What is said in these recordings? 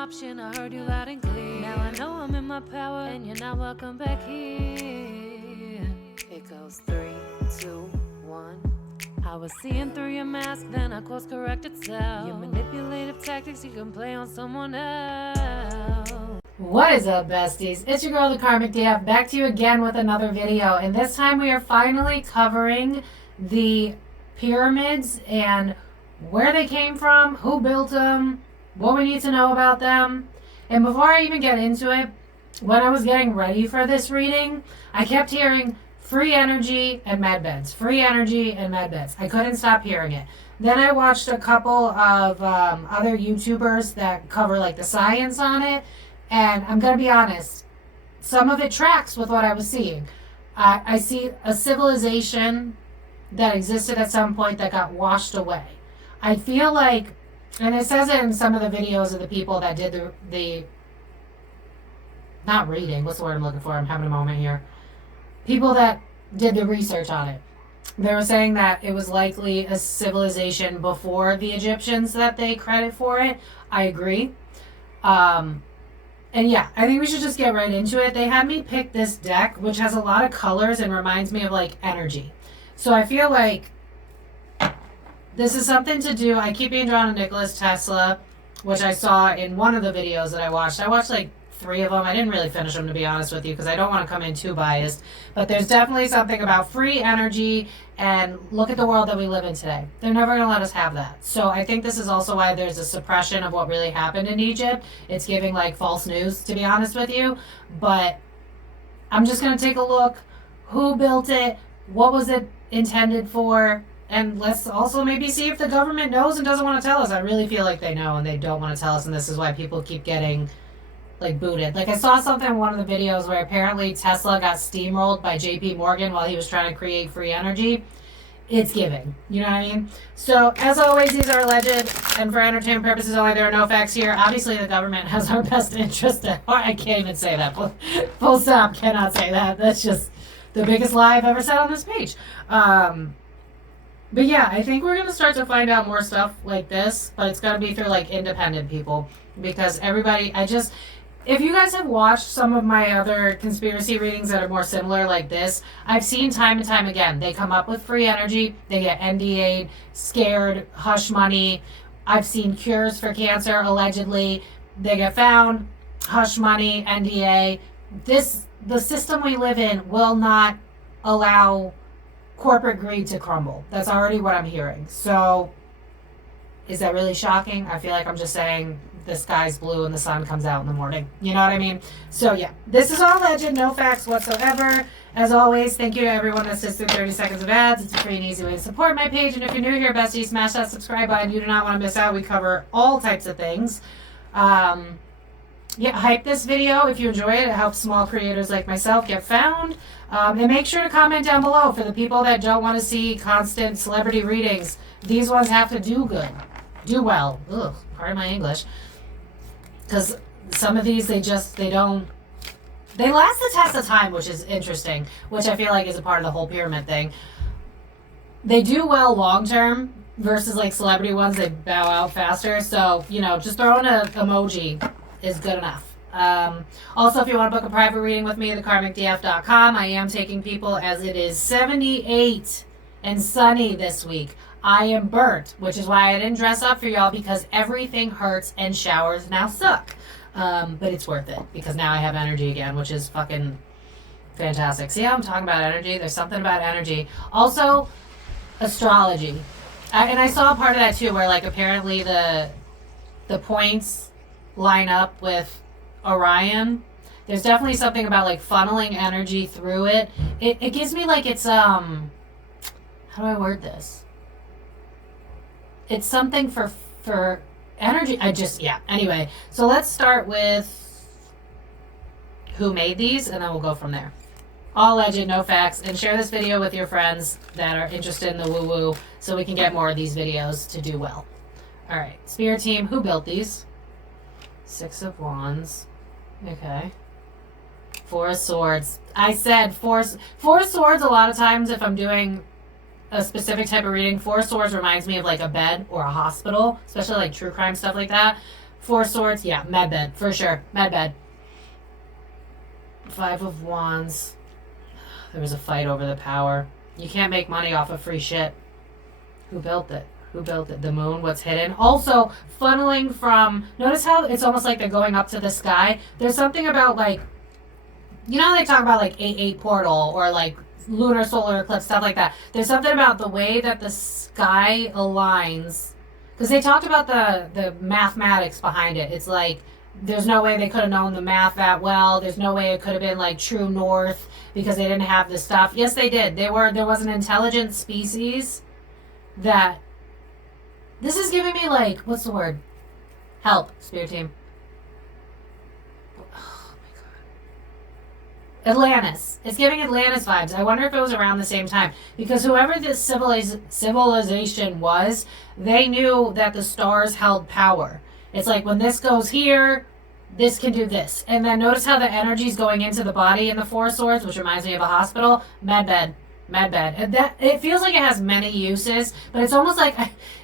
option. I heard you loud and clear. Now I know I'm in my power, and you're not welcome back here. It goes 3, 2, 1. I was seeing through your mask, then I course corrected self. Your manipulative tactics you can play on someone else. What is up, besties? It's your girl, the Karmic DF, back to you again with another video. And this time we are finally covering the pyramids and where they came from, who built them, what we need to know about them. And before I even get into it, when I was getting ready for this reading, I kept hearing free energy and med beds, free energy and med beds. I couldn't stop hearing it. Then I watched a couple of other YouTubers that cover like the science on it. And I'm going to be honest, some of it tracks with what I was seeing. I see a civilization that existed at some point that got washed away. I feel like, and it says it in some of the videos of the people that did the not reading, what's the word I'm looking for? I'm having a moment here. People that did the research on it. They were saying that it was likely a civilization before the Egyptians that they credit for it. I agree. And yeah, I think we should just get right into it. They had me pick this deck, which has a lot of colors and reminds me of like energy. So I feel like this is something to do. I keep being drawn to Nikola Tesla, which I saw in one of the videos that I watched. I watched like 3 of them. I didn't really finish them, to be honest with you, because I don't want to come in too biased. But there's definitely something about free energy, and look at the world that we live in today. They're never going to let us have that. So I think this is also why there's a suppression of what really happened in Egypt. It's giving like false news, to be honest with you. But I'm just going to take a look. Who built it? What was it intended for? And let's also maybe see if the government knows and doesn't want to tell us. I really feel like they know and they don't want to tell us, and this is why people keep getting like booted. Like I saw something in one of the videos where apparently Tesla got steamrolled by JP Morgan while he was trying to create free energy. It's giving, you know what I mean? So as always, these are alleged and for entertainment purposes only. There are no facts here. Obviously the government has our best interest at heart. I can't even say that. Full stop, cannot say that. That's just the biggest lie I've ever said on this page. But yeah, I think we're going to start to find out more stuff like this, but it's going to be through like independent people, because everybody, if you guys have watched some of my other conspiracy readings that are more similar like this, I've seen time and time again, they come up with free energy, they get NDA'd, scared, hush money. I've seen cures for cancer, allegedly. They get found, hush money, NDA. The system we live in will not allow corporate greed to crumble. That's already what I'm hearing. So, is that really shocking? I feel like I'm just saying the sky's blue and the sun comes out in the morning. You know what I mean? So yeah, this is all legend, no facts whatsoever. As always, thank you to everyone that sits through 30 seconds of ads. It's a free and easy way to support my page. And if you're new here, bestie, smash that subscribe button. You do not want to miss out. We cover all types of things. Yeah, hype this video if you enjoy it. It helps small creators like myself get found. And make sure to comment down below for the people that don't want to see constant celebrity readings. These ones have to do good. Do well. Ugh, pardon my English. Because some of these, they last the test of time, which is interesting, which I feel like is a part of the whole pyramid thing. They do well long term versus like celebrity ones, they bow out faster. So, you know, just throwing an emoji is good enough. Also, if you want to book a private reading with me, thekarmicdf.com. I am taking people as it is 78 and sunny this week. I am burnt, which is why I didn't dress up for y'all, because everything hurts and showers now suck. But it's worth it because now I have energy again, which is fucking fantastic. See how I'm talking about energy? There's something about energy. Also, astrology. And I saw part of that too, where like apparently the points line up with Orion. There's definitely something about like funneling energy through it. It gives me like it's how do I word this? It's something for energy. Anyway, so let's start with who made these, and then we'll go from there. All legend, no facts, and share this video with your friends that are interested in the woo-woo so we can get more of these videos to do well. All right, Spirit team, who built these? 6 of Wands. Okay. 4 of Swords. I said 4 of Swords a lot of times if I'm doing a specific type of reading. 4 of Swords reminds me of like a bed or a hospital, especially like true crime stuff like that. Four Swords, yeah, med bed, for sure. Med bed. Five of Wands. There was a fight over the power. You can't make money off of free shit. Who built it? Who built it? The moon, what's hidden? Also, funneling from... Notice how it's almost like they're going up to the sky? There's something about, like... You know how they talk about, like, 8-8 portal or, like, lunar solar eclipse, stuff like that. There's something about the way that the sky aligns... Because they talked about the mathematics behind it. It's like, there's no way they could have known the math that well. There's no way it could have been, like, true north because they didn't have this stuff. Yes, they did. There was an intelligent species that... This is giving me, like, what's the word? Help, spirit team. Oh, my God. Atlantis. It's giving Atlantis vibes. I wonder if it was around the same time. Because whoever this civilization was, they knew that the stars held power. It's like, when this goes here, this can do this. And then notice how the energy is going into the body in the Four Swords, which reminds me of a hospital. Med bed. And it feels like it has many uses, but it's almost like...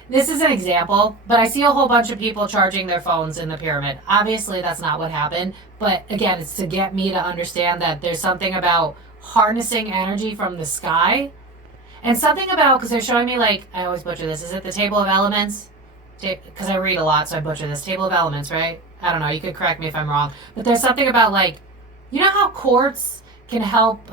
This is an example, but I see a whole bunch of people charging their phones in the pyramid. Obviously, that's not what happened. But again, it's to get me to understand that there's something about harnessing energy from the sky. And something about, because they're showing me, like, I always butcher this. Is it the Table of Elements? Because I read a lot, so I butcher this. Table of Elements, right? I don't know. You could correct me if I'm wrong. But there's something about, like, you know how quartz can help,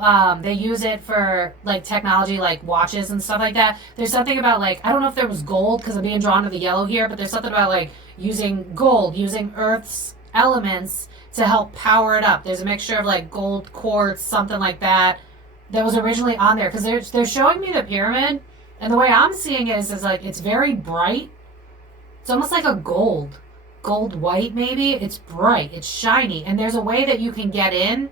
they use it for, like, technology, like watches and stuff like that. There's something about, like, I don't know if there was gold, because I'm being drawn to the yellow here, but there's something about, like, using gold, using Earth's elements to help power it up. There's a mixture of, like, gold, quartz, something like that was originally on there, because they're showing me the pyramid, and the way I'm seeing it is like, it's very bright. It's almost like a gold white, maybe. It's bright, it's shiny, and there's a way that you can get in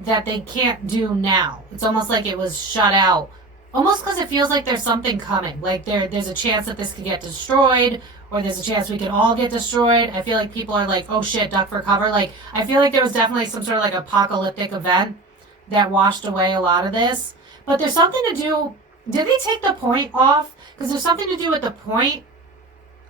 that they can't do now. It's almost like it was shut out. Almost because it feels like there's something coming. Like there's a chance that this could get destroyed, or there's a chance we could all get destroyed. I feel like people are like, oh shit, duck for cover. Like, I feel like there was definitely some sort of like apocalyptic event that washed away a lot of this. But there's something to do... Did they take the point off? Because there's something to do with the point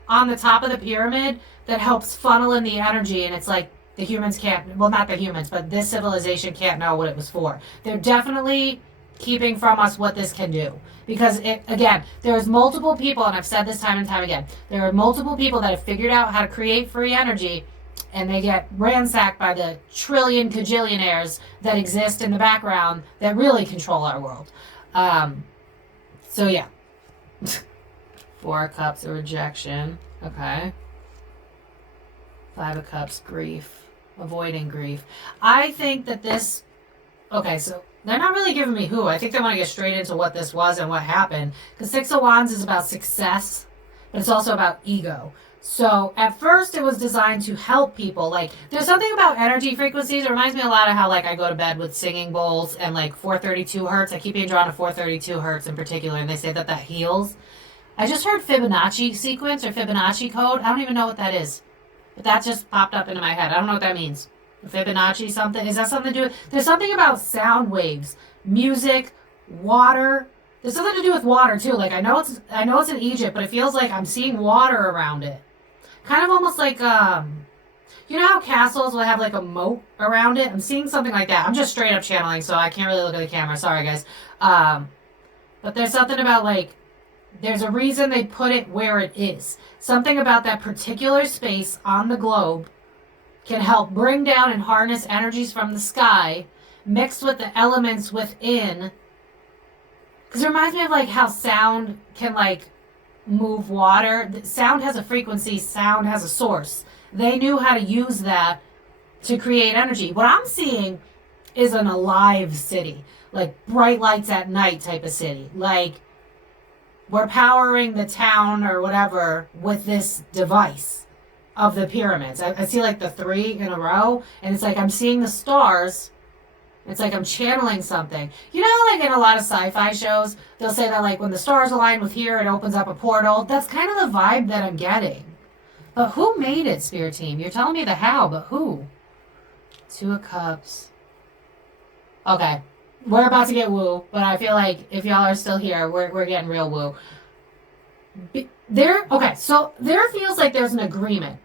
on the top of the pyramid that helps funnel in the energy, and it's like, the humans can't, well, not the humans, but this civilization can't know what it was for. They're definitely keeping from us what this can do. Because, again, there's multiple people, and I've said this time and time again, there are multiple people that have figured out how to create free energy, and they get ransacked by the trillion cajillionaires that exist in the background that really control our world. So, yeah. Four of Cups, a rejection. Okay. Five of Cups, grief. Avoiding grief. I think that this... Okay, so they're not really giving me who. I think they want to get straight into what this was and what happened. Because Six of Wands is about success, but it's also about ego. So at first it was designed to help people. Like, there's something about energy frequencies. It reminds me a lot of how, like, I go to bed with singing bowls and, like, 432 hertz. I keep being drawn to 432 hertz in particular, and they say that heals. I just heard Fibonacci sequence or Fibonacci code. I don't even know what that is. But that just popped up into my head. I don't know what that means. Fibonacci something? Is that something to do with... There's something about sound waves, music, water. There's something to do with water, too. Like, I know it's in Egypt, but it feels like I'm seeing water around it. Kind of almost like, you know how castles will have, like, a moat around it? I'm seeing something like that. I'm just straight up channeling, so I can't really look at the camera. Sorry, guys. But there's something about, like, there's a reason they put it where it is. Something about that particular space on the globe can help bring down and harness energies from the sky mixed with the elements within. Because it reminds me of, like, how sound can, like, move water. Sound has a frequency. Sound has a source. They knew how to use that to create energy. What I'm seeing is an alive city. Like, bright lights at night type of city. Like, we're powering the town or whatever with this device of the pyramids. I see, like, the 3 in a row, and it's like I'm seeing the stars. It's like I'm channeling something. You know, like in a lot of sci-fi shows, they'll say that, like, when the stars align with here, it opens up a portal. That's kind of the vibe that I'm getting. But who made it, Spirit Team? You're telling me the how, but who? 2 of Cups. Okay. We're about to get woo, but I feel like if y'all are still here, we're getting real woo. Okay, so there feels like there's an agreement.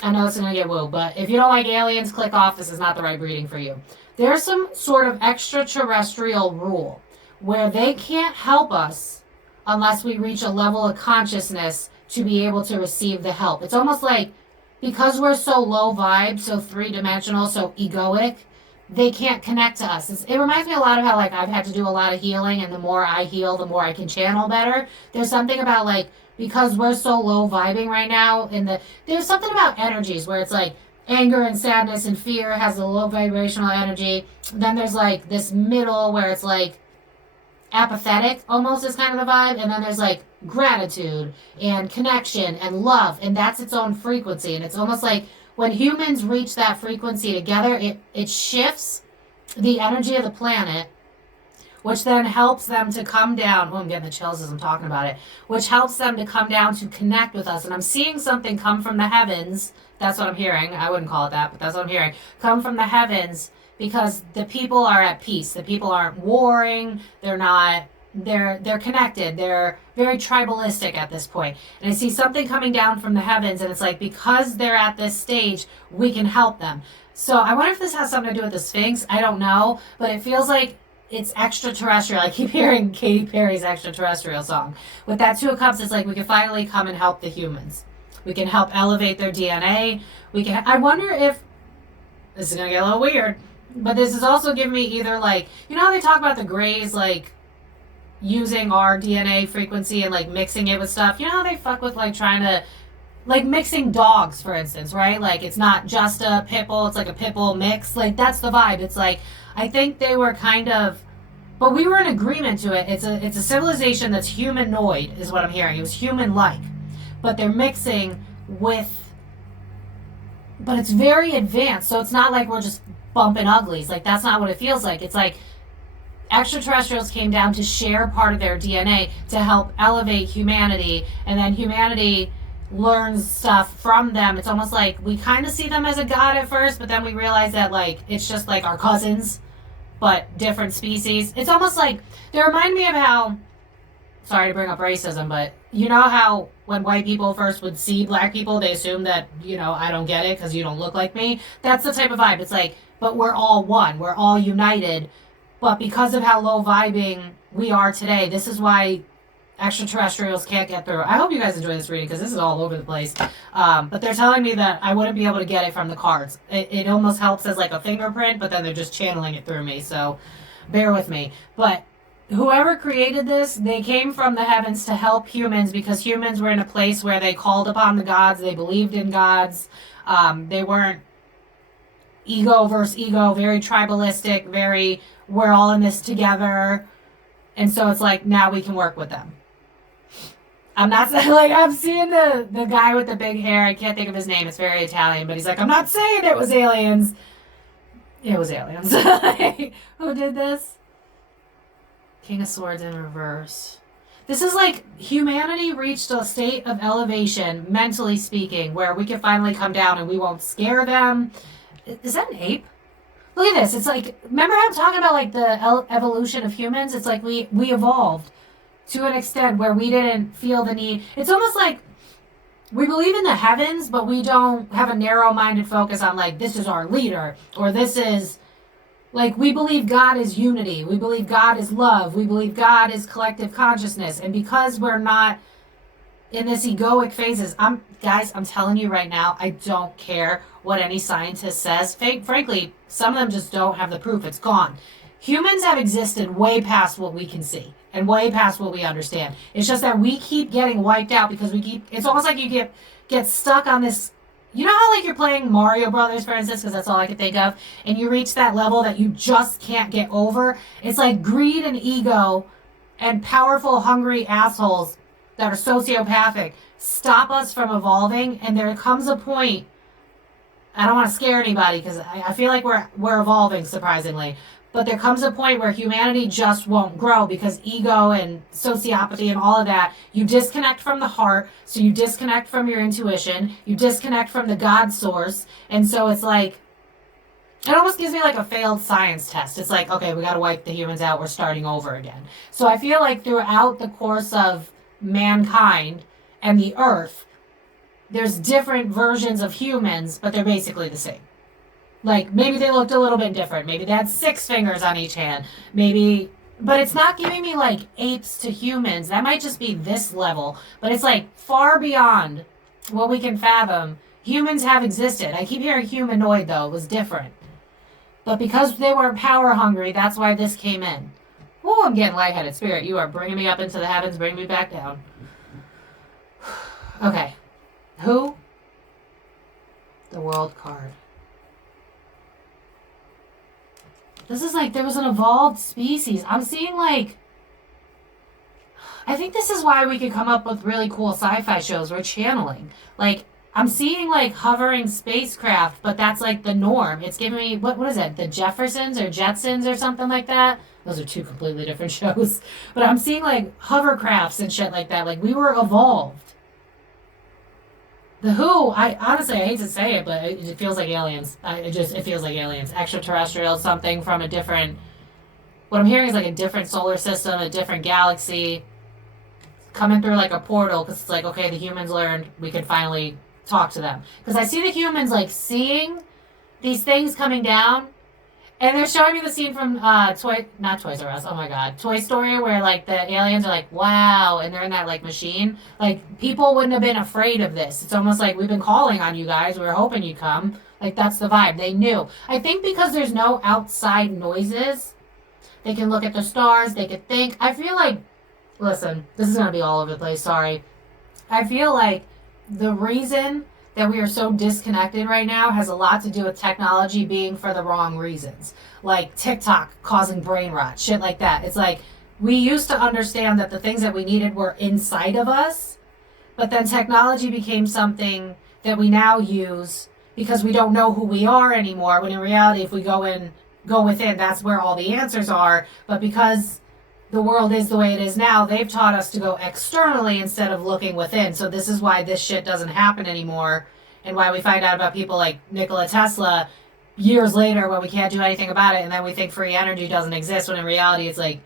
I know it's going to get woo, but if you don't like aliens, click off. This is not the right reading for you. There's some sort of extraterrestrial rule where they can't help us unless we reach a level of consciousness to be able to receive the help. It's almost like because we're so low vibe, so three-dimensional, so egoic, they can't connect to us. It reminds me a lot of how, like, I've had to do a lot of healing, and the more I heal, the more I can channel better. There's something about, like, because we're so low vibing right now, there's something about energies where it's like anger and sadness and fear has a low vibrational energy. Then there's like this middle where it's like apathetic almost is kind of the vibe. And then there's like gratitude and connection and love, and that's its own frequency. And it's almost like when humans reach that frequency together, it shifts the energy of the planet, which then helps them to come down. Oh, I'm getting the chills as I'm talking about it. Which helps them to come down to connect with us. And I'm seeing something come from the heavens. That's what I'm hearing. I wouldn't call it that, but that's what I'm hearing. Come from the heavens because the people are at peace. The people aren't warring. They're connected. They're very tribalistic at this point. And I see something coming down from the heavens, and it's like because they're at this stage, we can help them. So I wonder if this has something to do with the Sphinx. I don't know, but it feels like it's extraterrestrial. I keep hearing Katy Perry's extraterrestrial song. With that Two of Cups, it's like we can finally come and help the humans. We can help elevate their DNA. I wonder if, this is going to get a little weird, but this is also giving me either like, you know how they talk about the Greys, like, using our DNA frequency and like mixing it with stuff? You know how they fuck with like trying to, like mixing dogs, for instance, right? Like it's not just a pit bull, it's like a pit bull mix. Like that's the vibe. It's like, I think they were kind of, but we were in agreement to it. It's a civilization that's humanoid, is what I'm hearing. It was human-like, but they're mixing with, but it's very advanced. So it's not like we're just bumping uglies. Like that's not what it feels like. It's like extraterrestrials came down to share part of their DNA to help elevate humanity, and then humanity learns stuff from them. It's almost like we kind of see them as a god at first, but then we realize that like it's just like our cousins, but different species. It's almost like they remind me of how, sorry to bring up racism, but you know how when white people first would see black people, they assume that, you know, I don't get it because you don't look like me. That's the type of vibe. It's like, but we're all one. We're all united. But because of how low vibing we are today, this is why extraterrestrials can't get through. I hope you guys enjoy this reading because this is all over the place. But they're telling me that I wouldn't be able to get it from the cards. It almost helps as like a fingerprint, but then they're just channeling it through me. So bear with me. But whoever created this, they came from the heavens to help humans because humans were in a place where they called upon the gods. They believed in gods. They weren't ego versus ego, very tribalistic, very, we're all in this together. And so it's like, now we can work with them. I'm not saying, like, I'm seeing the guy with the big hair. I can't think of his name. It's very Italian, but he's like, I'm not saying it was aliens. It was aliens. Like, who did this? King of Swords in reverse. This is like humanity reached a state of elevation, mentally speaking, where we can finally come down and we won't scare them. Is that an ape? Look at this. It's like, remember how I'm talking about like the evolution of humans? It's like we evolved to an extent where we didn't feel the need. It's almost like we believe in the heavens, but we don't have a narrow-minded focus on like, this is our leader, or this is, like, we believe God is unity. We believe God is love. We believe God is collective consciousness. And because we're not in this egoic phases, I'm telling you right now, I don't care what any scientist says. Frankly, some of them just don't have the proof. It's gone. Humans have existed way past what we can see and way past what we understand. It's just that we keep getting wiped out because it's almost like you get stuck on this. You know how like you're playing Mario Brothers, for instance, because that's all I could think of, and you reach that level that you just can't get over? It's like greed and ego and powerful, hungry assholes that are sociopathic stop us from evolving, and there comes a point, I don't want to scare anybody because I feel like we're evolving, surprisingly, but there comes a point where humanity just won't grow because ego and sociopathy and all of that, you disconnect from the heart, so you disconnect from your intuition, you disconnect from the God source, and so it's like, it almost gives me like a failed science test. It's like, okay, we got to wipe the humans out, we're starting over again. So I feel like throughout the course of mankind and the earth, there's different versions of humans, but they're basically the same. Like, maybe they looked a little bit different. Maybe they had 6 fingers on each hand. Maybe, but it's not giving me, like, apes to humans. That might just be this level. But it's, like, far beyond what we can fathom. Humans have existed. I keep hearing humanoid, though. It was different. But because they were power hungry, that's why this came in. Oh, I'm getting lightheaded. Spirit, you are bringing me up into the heavens, bringing me back down. Okay. Who? The World card. This is like there was an evolved species. I'm seeing like... I think this is why we could come up with really cool sci-fi shows. We're channeling. Like, I'm seeing like hovering spacecraft, but that's like the norm. It's giving me... What is it? The Jeffersons or Jetsons or something like that? Those are 2 completely different shows. But I'm seeing like hovercrafts and shit like that. Like, we were evolved. The Who, I hate to say it, but it feels like aliens. It feels like aliens. Extraterrestrial, something from a different... What I'm hearing is like a different solar system, a different galaxy, coming through like a portal, because it's like, okay, the humans learned, we can finally talk to them. Because I see the humans like seeing these things coming down, and they're showing me the scene from not Toys R Us, oh my god, Toy Story, where like the aliens are like, wow, and they're in that like machine. Like, people wouldn't have been afraid of this. It's almost like, we've been calling on you guys, we were hoping you'd come. Like, that's the vibe. They knew. I think because there's no outside noises, they can look at the stars, they could think. I feel like, listen, this is gonna be all over the place, sorry. I feel like the reason that we are so disconnected right now has a lot to do with technology being for the wrong reasons. Like TikTok causing brain rot, shit like that. It's like, we used to understand that the things that we needed were inside of us, but then technology became something that we now use because we don't know who we are anymore, when in reality, if we go within, that's where all the answers are. But because the world is the way it is now, they've taught us to go externally instead of looking within. So this is why this shit doesn't happen anymore, and why we find out about people like Nikola Tesla years later when we can't do anything about it, and then we think free energy doesn't exist, when in reality it's like,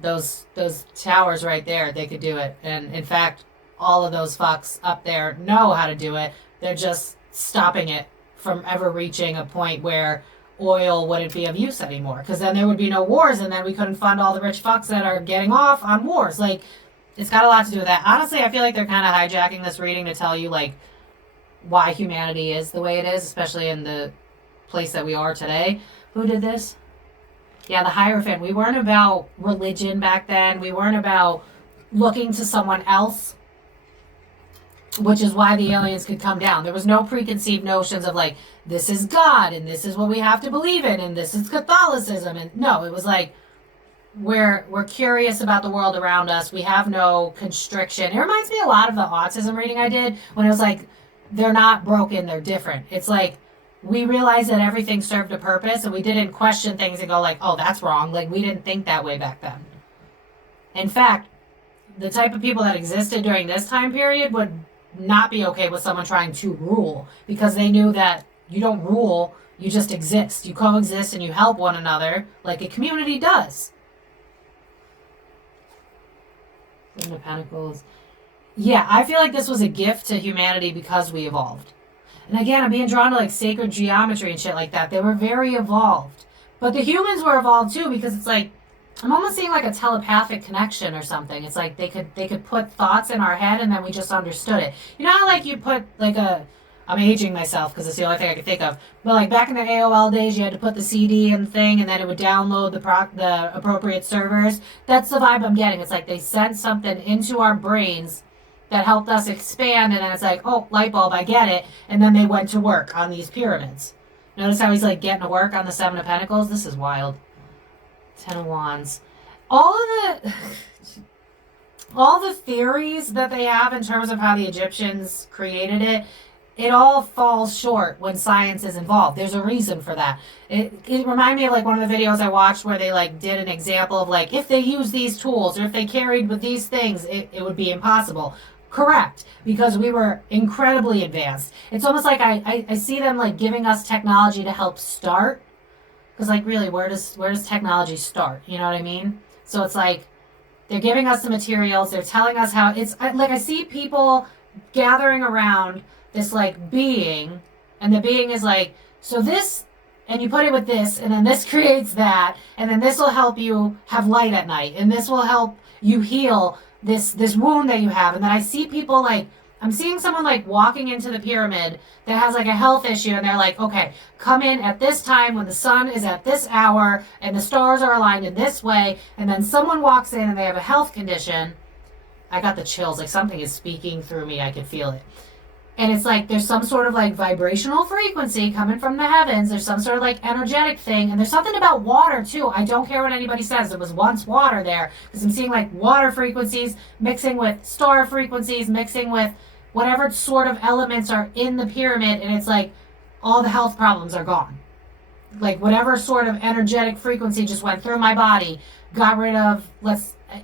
those towers right there, they could do it. And in fact, all of those fucks up there know how to do it. They're just stopping it from ever reaching a point where oil wouldn't be of use anymore, because then there would be no wars, and then we couldn't fund all the rich fucks that are getting off on wars. Like, it's got a lot to do with that. Honestly, I feel like they're kind of hijacking this reading to tell you like why humanity is the way it is, especially in the place that we are today. Who did this? Yeah, the Hierophant. We weren't about religion back then. We weren't about looking to someone else, which is why the aliens could come down. There was no preconceived notions of like, this is God, and this is what we have to believe in, and this is Catholicism. And no, it was like, we're curious about the world around us. We have no constriction. It reminds me a lot of the autism reading I did, when it was like, they're not broken, they're different. It's like, we realized that everything served a purpose, and we didn't question things and go like, oh, that's wrong. Like, we didn't think that way back then. In fact, the type of people that existed during this time period would not be okay with someone trying to rule, because they knew that you don't rule, you just exist. You coexist and you help one another like a community does. Seven of Pentacles. Yeah, I feel like this was a gift to humanity because we evolved. And again, I'm being drawn to like sacred geometry and shit like that. They were very evolved. But the humans were evolved too, because it's like, I'm almost seeing like a telepathic connection or something. It's like they could put thoughts in our head, and then we just understood it. You know how like you put like I'm aging myself because it's the only thing I can think of. But like back in the AOL days, you had to put the CD in the thing, and then it would download the appropriate servers. That's the vibe I'm getting. It's like they sent something into our brains that helped us expand, and then it's like, oh, light bulb, I get it. And then they went to work on these pyramids. Notice how he's like getting to work on the Seven of Pentacles? This is wild. 10 of Wands. All the theories that they have in terms of how the Egyptians created it, it all falls short when science is involved. There's a reason for that. It reminded me of like one of the videos I watched where they like did an example of like, if they used these tools or if they carried with these things, it would be impossible. Correct, because we were incredibly advanced. It's almost like I see them like giving us technology to help start. Because like really, where does technology start? You know what I mean? So it's like they're giving us the materials. They're telling us how it's like I see people gathering around this like being, and the being is like, so this, and you put it with this, and then this creates that, and then this will help you have light at night, and this will help you heal this wound that you have. And then I see people like, I'm seeing someone like walking into the pyramid that has like a health issue, and they're like, okay, come in at this time when the sun is at this hour and the stars are aligned in this way. And then someone walks in and they have a health condition. I got the chills, like something is speaking through me. I could feel it. And it's like there's some sort of like vibrational frequency coming from the heavens. There's some sort of like energetic thing. And there's something about water too. I don't care what anybody says. There was once water there, because I'm seeing like water frequencies mixing with star frequencies, mixing with whatever sort of elements are in the pyramid. And it's like all the health problems are gone. Like whatever sort of energetic frequency just went through my body, got rid of,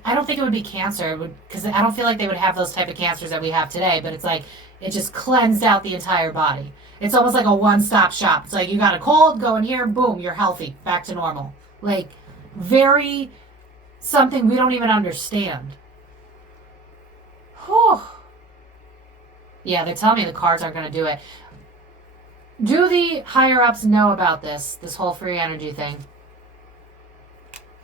I don't think it would be cancer, because I don't feel like they would have those type of cancers that we have today, but it's like, it just cleansed out the entire body. It's almost like a one-stop shop. It's like you got a cold, go in here, boom, you're healthy, back to normal. Like very something we don't even understand. Whew. Yeah, they're telling me the cards aren't going to do it. Do the higher-ups know about this whole free energy thing?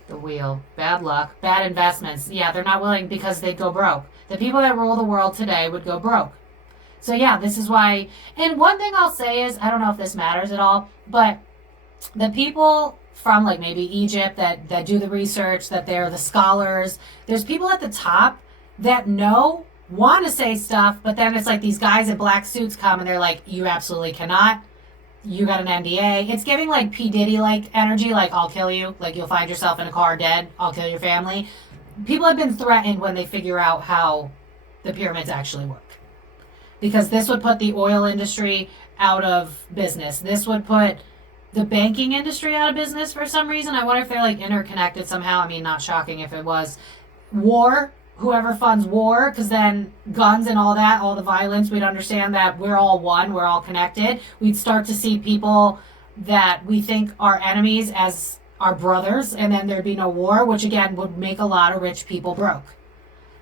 The wheel. Bad luck. Bad investments. Yeah, they're not willing because they'd go broke. The people that rule the world today would go broke. So yeah, this is why. And one thing I'll say is, I don't know if this matters at all, but the people from like maybe Egypt that do the research, that they're the scholars, there's people at the top that want to say stuff, but then it's like these guys in black suits come and they're like, you absolutely cannot. You got an NDA. It's giving like P. Diddy like energy, like I'll kill you. Like you'll find yourself in a car dead. I'll kill your family. People have been threatened when they figure out how the pyramids actually work. Because this would put the oil industry out of business. This would put the banking industry out of business for some reason. I wonder if they're like interconnected somehow. I mean, not shocking if it was. War, whoever funds war, because then guns and all that, all the violence, we'd understand that we're all one, we're all connected. We'd start to see people that we think are enemies as our brothers, and then there'd be no war, which again would make a lot of rich people broke.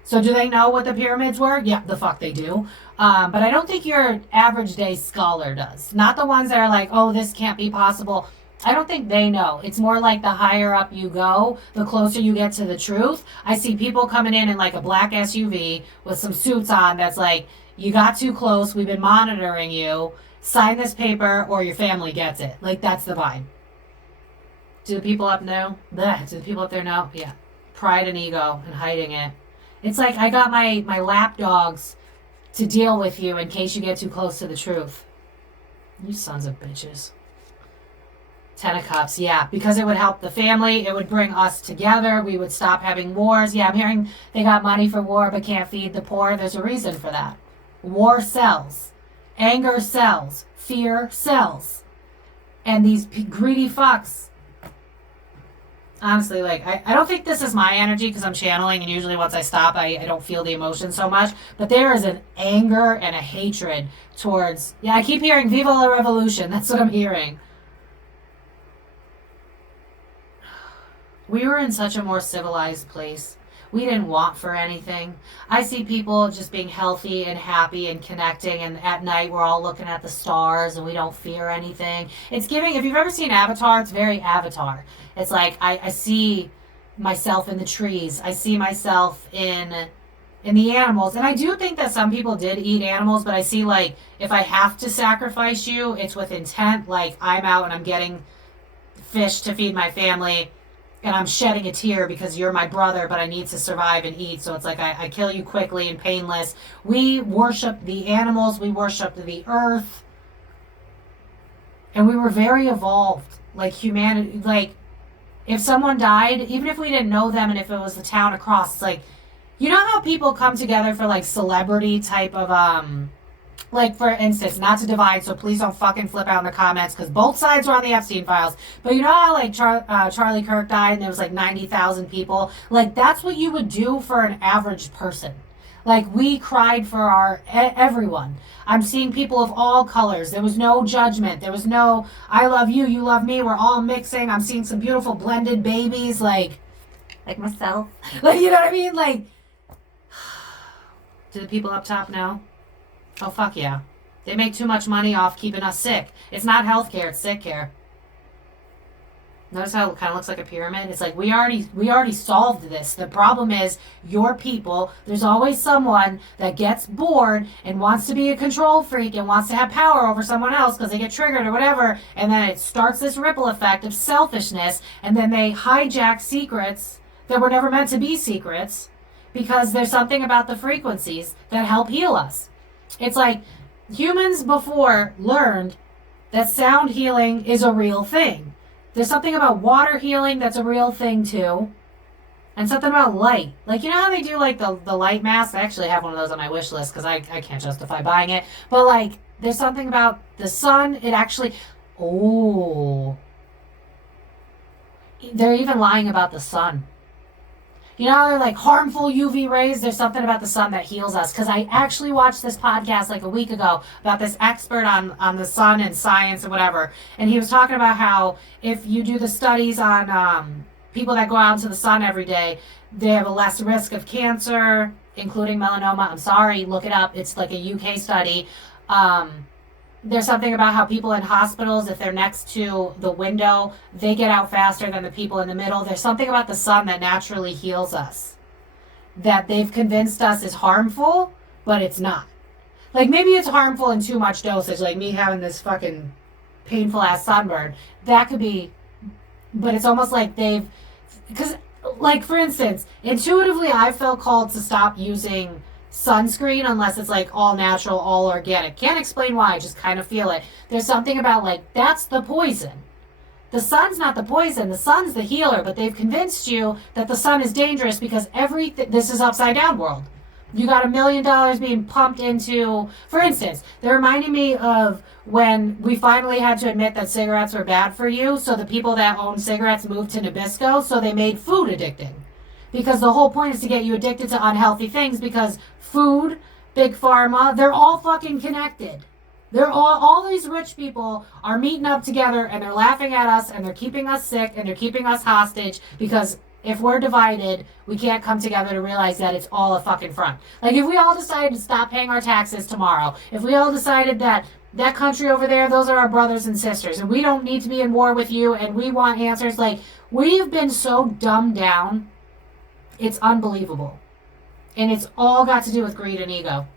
So do they know what the pyramids were? Yeah, the fuck they do. But I don't think your average day scholar does. Not the ones that are like, oh, this can't be possible. I don't think they know. It's more like the higher up you go, the closer you get to the truth. I see people coming in like a black SUV with some suits on that's like, you got too close, we've been monitoring you, sign this paper or your family gets it. Like that's the vibe. Do the people up know? Blech. Do the people up there know? Yeah. Pride and ego and hiding it. It's like I got my lap dogs to deal with you in case you get too close to the truth. You sons of bitches. 10 of Cups, yeah, because it would help the family. It would bring us together. We would stop having wars. Yeah, I'm hearing they got money for war but can't feed the poor. There's a reason for that. War sells. Anger sells. Fear sells. And these greedy fucks, honestly, like, I don't think this is my energy because I'm channeling, and usually once I stop, I don't feel the emotion so much. But there is an anger and a hatred towards, yeah, I keep hearing Viva la Revolution. That's what I'm hearing. We were in such a more civilized place. We didn't want for anything. I see people just being healthy and happy and connecting, and at night we're all looking at the stars and we don't fear anything. It's giving, if you've ever seen Avatar, it's very Avatar. It's like I see myself in the trees. I see myself in the animals. And I do think that some people did eat animals, but I see like if I have to sacrifice you, it's with intent. Like I'm out and I'm getting fish to feed my family, and I'm shedding a tear because you're my brother, but I need to survive and eat. So it's like I kill you quickly and painless. We worship the animals. We worship the earth. And we were very evolved. Like humanity, like if someone died, even if we didn't know them and if it was the town across, it's like, you know how people come together for like celebrity type of, like, for instance, not to divide, so please don't fucking flip out in the comments, because both sides are on the Epstein files. But you know how, like, Charlie Kirk died and there was, like, 90,000 people? Like, that's what you would do for an average person. Like, we cried for everyone. I'm seeing people of all colors. There was no judgment. There was no, I love you, you love me. We're all mixing. I'm seeing some beautiful blended babies, like myself. Like, you know what I mean? Like, do the people up top know? Oh, fuck yeah. They make too much money off keeping us sick. It's not healthcare, it's sick care. Notice how it kind of looks like a pyramid? It's like we already solved this. The problem is your people, there's always someone that gets bored and wants to be a control freak and wants to have power over someone else because they get triggered or whatever, and then it starts this ripple effect of selfishness, and then they hijack secrets that were never meant to be secrets because there's something about the frequencies that help heal us. It's like humans before learned that sound healing is a real thing. There's something about water healing that's a real thing too. And something about light. Like, you know how they do like the light mask? I actually have one of those on my wish list because I can't justify buying it. But like, there's something about the sun. It actually, they're even lying about the sun. You know, they're like harmful UV rays. There's something about the sun that heals us. Because I actually watched this podcast like a week ago about this expert on the sun and science and whatever. And he was talking about how if you do the studies on people that go out into the sun every day, they have a less risk of cancer, including melanoma. I'm sorry, look it up. It's like a UK study. There's something about how people in hospitals, if they're next to the window, they get out faster than the people in the middle. There's something about the sun that naturally heals us, that they've convinced us is harmful, but it's not. Like, maybe it's harmful in too much dosage, like me having this fucking painful ass sunburn. That could be, but it's almost like because, like, for instance, intuitively I felt called to stop using sunscreen unless it's like all natural, all organic. Can't explain why, just kind of feel it. There's something about like, that's the poison. The sun's not the poison, the sun's the healer, but they've convinced you that the sun is dangerous because this is upside down world. You got $1 million being pumped into, for instance, they're reminding me of when we finally had to admit that cigarettes were bad for you, so the people that owned cigarettes moved to Nabisco, so they made food addicting. Because the whole point is to get you addicted to unhealthy things, because food, big pharma, they're all fucking connected. They're all these rich people are meeting up together and they're laughing at us and they're keeping us sick and they're keeping us hostage, because if we're divided, we can't come together to realize that it's all a fucking front. Like, if we all decided to stop paying our taxes tomorrow, if we all decided that that country over there, those are our brothers and sisters, and we don't need to be in war with you, and we want answers, like, we've been so dumbed down. It's unbelievable. And it's all got to do with greed and ego.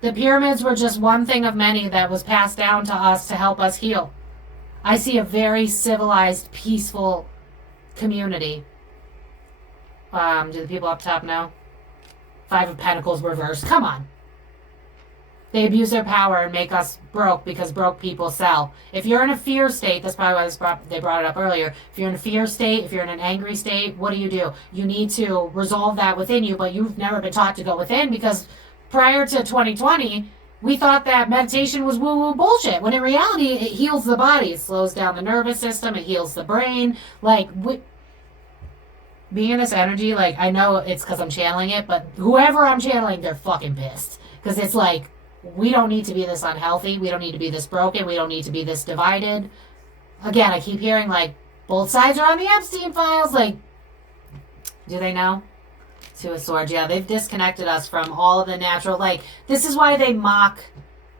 The pyramids were just one thing of many that was passed down to us to help us heal. I see a very civilized, peaceful community. Do the people up top know? 5 of Pentacles reversed. Come on. They abuse their power and make us broke because broke people sell. If you're in a fear state, that's probably why they brought it up earlier. If you're in a fear state, if you're in an angry state, what do? You need to resolve that within you, but you've never been taught to go within, because prior to 2020, we thought that meditation was woo-woo bullshit, when in reality, it heals the body. It slows down the nervous system. It heals the brain. Like, being in this energy, like, I know it's because I'm channeling it, but whoever I'm channeling, they're fucking pissed. Because it's like, we don't need to be this unhealthy. We don't need to be this broken. We don't need to be this divided. Again, I keep hearing, like, both sides are on the Epstein files. Like, do they know? 2 of Swords. Yeah, they've disconnected us from all of the natural. Like, this is why they mock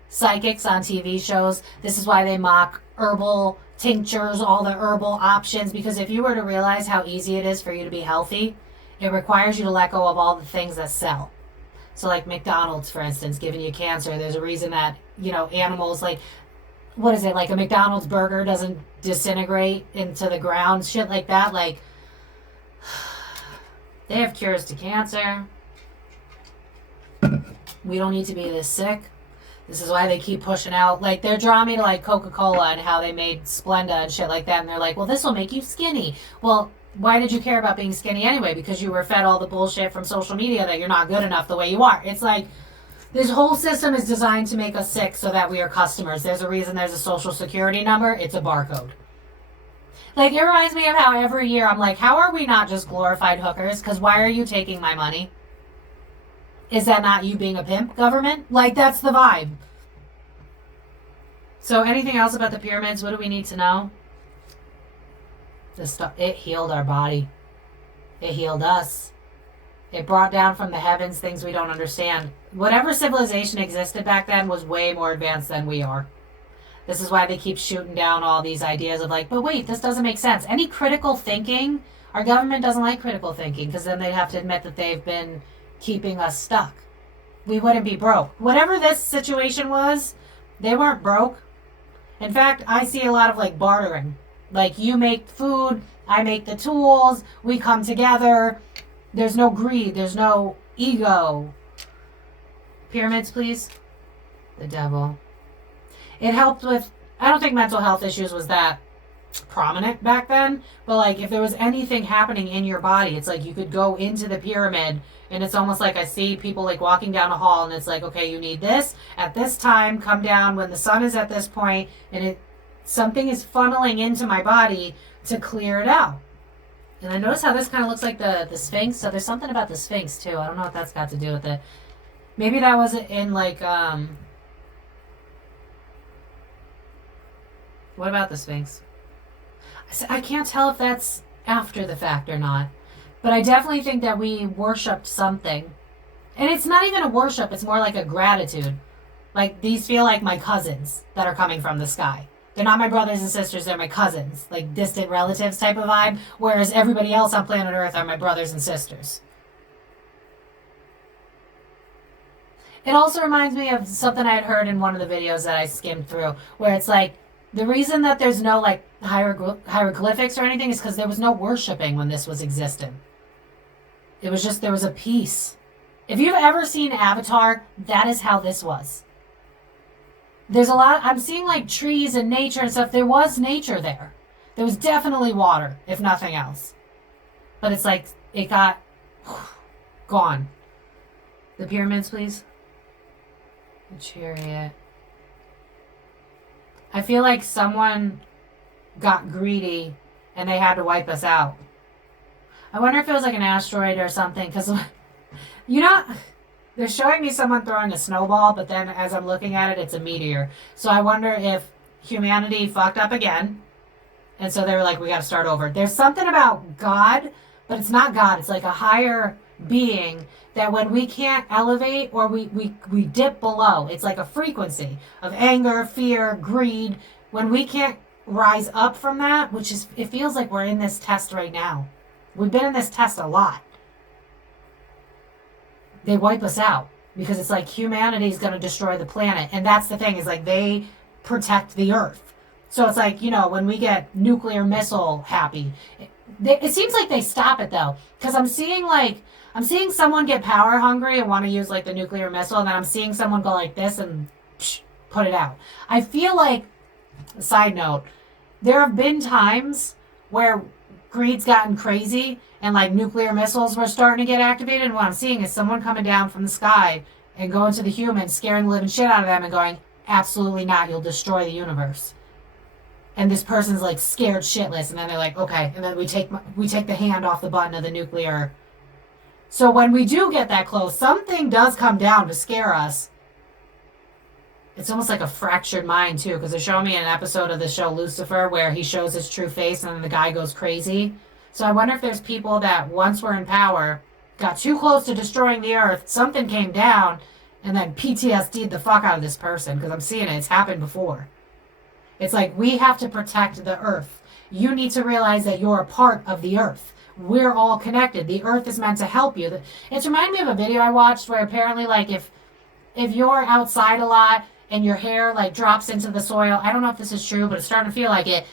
psychics on TV shows. This is why they mock herbal tinctures, all the herbal options. Because if you were to realize how easy it is for you to be healthy, it requires you to let go of all the things that sell. So like McDonald's, for instance, giving you cancer. There's a reason that, animals, like, what is it? Like a McDonald's burger doesn't disintegrate into the ground. Shit like that. Like, they have cures to cancer. We don't need to be this sick. This is why they keep pushing out. Like, they're drawing me to like Coca-Cola and how they made Splenda and shit like that. And they're like, well, this will make you skinny. Well, why did you care about being skinny anyway? Because you were fed all the bullshit from social media that you're not good enough the way you are. It's like, this whole system is designed to make us sick so that we are customers. There's a reason there's a social security number. It's a barcode. Like, it reminds me of how every year I'm like, how are we not just glorified hookers? Because why are you taking my money? Is that not you being a pimp, government? Like, that's the vibe. So anything else about the pyramids? What do we need to know? This stuff, it healed our body. It healed us. It brought down from the heavens things we don't understand. Whatever civilization existed back then was way more advanced than we are. This is why they keep shooting down all these ideas of like, but wait, this doesn't make sense. Any critical thinking, our government doesn't like critical thinking because then they'd have to admit that they've been keeping us stuck. We wouldn't be broke. Whatever this situation was, they weren't broke. In fact, I see a lot of like bartering. Like you make food, I make the tools, we come together. There's no greed, there's no ego. Pyramids, please. The devil. It helped with, I don't think mental health issues was that prominent back then, but like if there was anything happening in your body, it's like you could go into the pyramid and it's almost like I see people like walking down a hall and it's like, okay, you need this at this time, come down when the sun is at this point, and something is funneling into my body to clear it out. And I notice how this kind of looks like the Sphinx, so there's something about the Sphinx too. I don't know what that's got to do with it. Maybe that was in like, what about the Sphinx? I can't tell if that's after the fact or not. But I definitely think that we worshipped something. And it's not even a worship, it's more like a gratitude. Like, these feel like my cousins that are coming from the sky. They're not my brothers and sisters, they're my cousins. Like, distant relatives type of vibe. Whereas everybody else on planet Earth are my brothers and sisters. It also reminds me of something I had heard in one of the videos that I skimmed through. Where it's like, the reason that there's no, like, hieroglyphics or anything is because there was no worshipping when this was existent. It was just, there was a peace. If you've ever seen Avatar, that is how this was. There's a lot, I'm seeing like trees and nature and stuff. There was nature there. There was definitely water, if nothing else. But it's like, it got gone. The pyramids, please. The chariot. I feel like someone got greedy and they had to wipe us out. I wonder if it was like an asteroid or something, because, you know, they're showing me someone throwing a snowball, but then as I'm looking at it, it's a meteor. So I wonder if humanity fucked up again, and so they were like, we got to start over. There's something about God, but it's not God. It's like a higher being that when we can't elevate or we dip below, it's like a frequency of anger, fear, greed. When we can't rise up from that, which is, it feels like we're in this test right now. We've been in this test a lot. They wipe us out because it's like humanity is going to destroy the planet. And that's the thing, is like they protect the earth. So it's like, you know, when we get nuclear missile happy, it seems like they stop it though. Because I'm seeing someone get power hungry and want to use like the nuclear missile, and then I'm seeing someone go like this and put it out. I feel like, side note, there have been times where greed's gotten crazy and like nuclear missiles were starting to get activated, and what I'm seeing is someone coming down from the sky and going to the humans, scaring the living shit out of them and going, absolutely not, you'll destroy the universe. And this person's like scared shitless, and then they're like, okay, and then we take the hand off the button of the nuclear. So when we do get that close, something does come down to scare us. It's almost like a fractured mind too, because they're showing me an episode of the show Lucifer where he shows his true face and then the guy goes crazy. So I wonder if there's people that once were in power, got too close to destroying the earth, something came down, and then PTSD'd the fuck out of this person, because I'm seeing it. It's happened before. It's like, we have to protect the earth. You need to realize that you're a part of the earth. We're all connected. The earth is meant to help you. It's reminded me of a video I watched where apparently, like, if you're outside a lot and your hair, like, drops into the soil, I don't know if this is true, but it's starting to feel like it,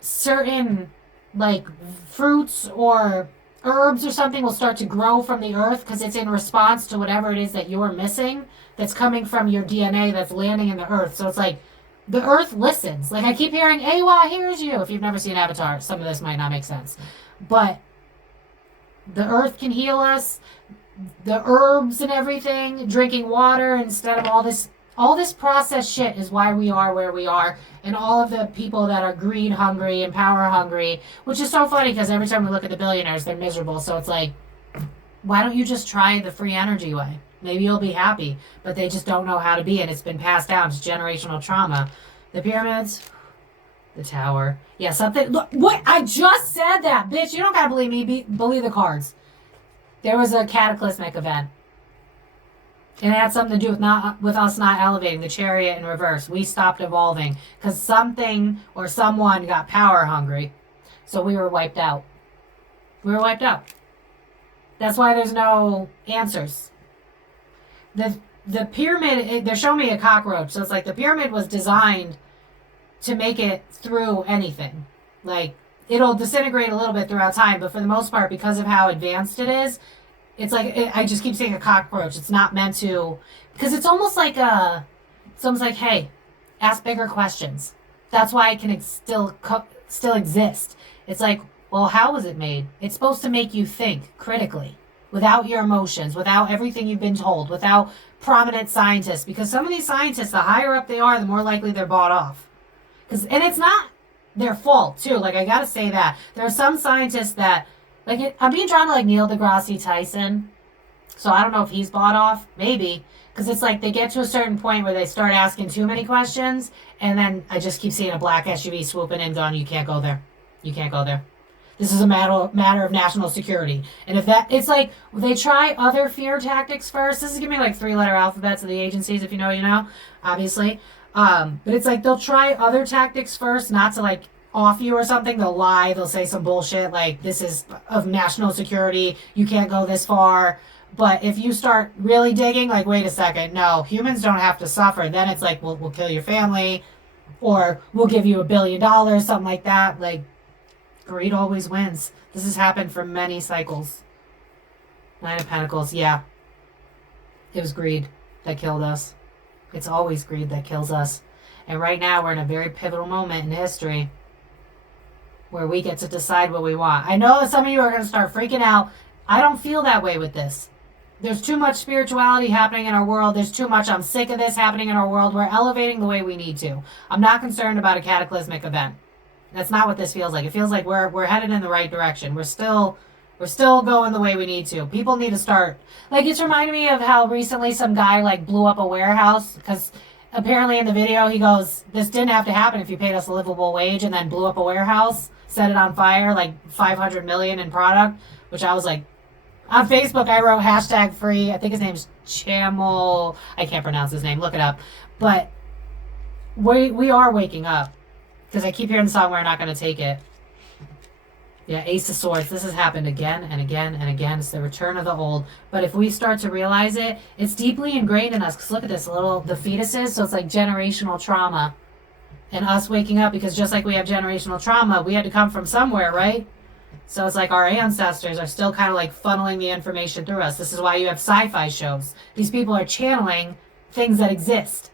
certain, like, fruits or herbs or something will start to grow from the earth because it's in response to whatever it is that you're missing that's coming from your DNA that's landing in the earth. So it's like, the earth listens. Like, I keep hearing, Awa hears you. If you've never seen Avatar, some of this might not make sense. But the earth can heal us. The herbs and everything, drinking water instead of all this processed shit is why we are where we are. And all of the people that are greed hungry and power hungry, which is so funny because every time we look at the billionaires, they're miserable. So it's like, why don't you just try the free energy way? Maybe you'll be happy, but they just don't know how to be, and it's been passed down. It's generational trauma. The pyramids, the tower. Yeah, something. Look, what? I just said that, bitch. You don't gotta believe me. Believe the cards. There was a cataclysmic event. And it had something to do with us not elevating the chariot in reverse. We stopped evolving because something or someone got power hungry. So we were wiped out. We were wiped out. That's why there's no answers. The pyramid, they're showing me a cockroach. So it's like the pyramid was designed to make it through anything. Like, it'll disintegrate a little bit throughout time, but for the most part, because of how advanced it is, it's like, I just keep saying a cockroach. It's not meant to, because it's almost like hey, ask bigger questions. That's why it can still exist. It's like, well, how was it made? It's supposed to make you think critically, without your emotions, without everything you've been told, without prominent scientists. Because some of these scientists, the higher up they are, the more likely they're bought off. And it's not their fault, too. Like, I gotta say that. There are some scientists that, like, I'm being drawn to, like, Neil deGrasse Tyson. So I don't know if he's bought off. Maybe. Because it's like they get to a certain point where they start asking too many questions, and then I just keep seeing a black SUV swooping in going, you can't go there. You can't go there. This is a matter of national security. And if that, it's like, they try other fear tactics first. This is giving me like 3-letter alphabets of the agencies, if you know, you know, obviously. But it's like they'll try other tactics first, not to like off you or something. They'll lie. They'll say some bullshit like, this is of national security. You can't go this far. But if you start really digging, like, wait a second, no, humans don't have to suffer. Then it's like, we'll kill your family, or we'll give you $1 billion, something like that. Like, greed always wins. This has happened for many cycles. 9 of Pentacles, yeah. It was greed that killed us. It's always greed that kills us. And right now we're in a very pivotal moment in history where we get to decide what we want. I know that some of you are going to start freaking out. I don't feel that way with this. There's too much spirituality happening in our world. There's too much, I'm sick of this happening in our world. We're elevating the way we need to. I'm not concerned about a cataclysmic event. That's not what this feels like. It feels like we're headed in the right direction. We're still going the way we need to. People need to start. Like, it's reminded me of how recently some guy like blew up a warehouse, because apparently in the video he goes, this didn't have to happen if you paid us a livable wage, and then blew up a warehouse, set it on fire, like 500 million in product, which I was like, on Facebook I wrote #free. I think his name's Chamel. I can't pronounce his name. Look it up. But we are waking up. Because I keep hearing the song, We're Not Going to Take It. Yeah, Ace of Swords. This has happened again and again and again. It's the return of the old. But if we start to realize it, it's deeply ingrained in us. Because look at this, the fetuses. So it's like generational trauma. And us waking up, because just like we have generational trauma, we had to come from somewhere, right? So it's like our ancestors are still kind of like funneling the information through us. This is why you have sci-fi shows. These people are channeling things that exist.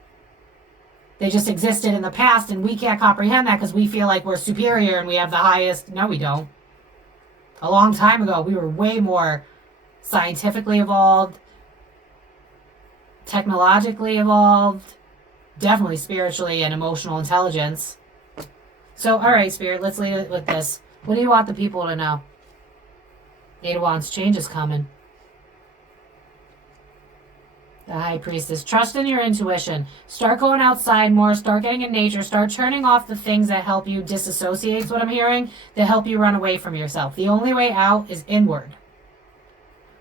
They just existed in the past, and we can't comprehend that because we feel like we're superior and we have the highest. No, we don't. A long time ago, we were way more scientifically evolved, technologically evolved, definitely spiritually and emotional intelligence. So, all right, Spirit, let's leave it with this. What do you want the people to know? 8 of Wands, change is coming. The High Priestess. Trust in your intuition. Start going outside more. Start getting in nature. Start turning off the things that help you disassociate, is what I'm hearing, that help you run away from yourself. The only way out is inward.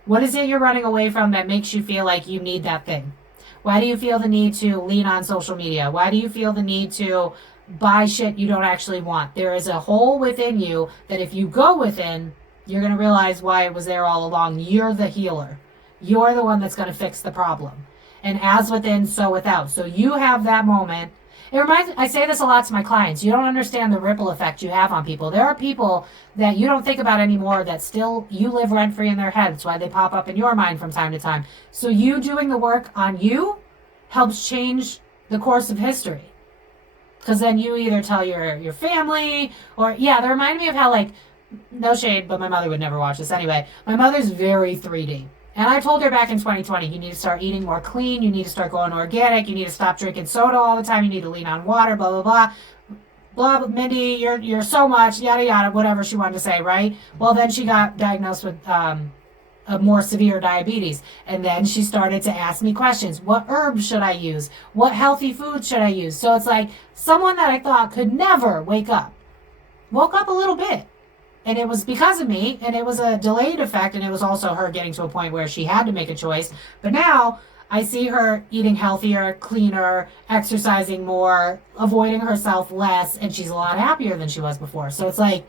What is it you're running away from that makes you feel like you need that thing? Why do you feel the need to lean on social media? Why do you feel the need to buy shit you don't actually want? There is a hole within you that if you go within, you're going to realize why it was there all along. You're the healer. You're the one that's going to fix the problem. And as within, so without. So you have that moment. It reminds me, I say this a lot to my clients. You don't understand the ripple effect you have on people. There are people that you don't think about anymore that still, you live rent-free in their head. That's why they pop up in your mind from time to time. So you doing the work on you helps change the course of history. Because then you either tell your family, or, yeah, they remind me of how, like, no shade, but my mother would never watch this anyway. My mother's very 3D. And I told her back in 2020, you need to start eating more clean. You need to start going organic. You need to stop drinking soda all the time. You need to lean on water, blah, blah, blah. Blah, Mindy, you're so much, yada, yada, whatever she wanted to say, right? Well, then she got diagnosed with a more severe diabetes. And then she started to ask me questions. What herbs should I use? What healthy foods should I use? So it's like someone that I thought could never wake up, woke up a little bit. And it was because of me, and it was a delayed effect, and it was also her getting to a point where she had to make a choice. But now I see her eating healthier, cleaner, exercising more, avoiding herself less, and she's a lot happier than she was before. So it's like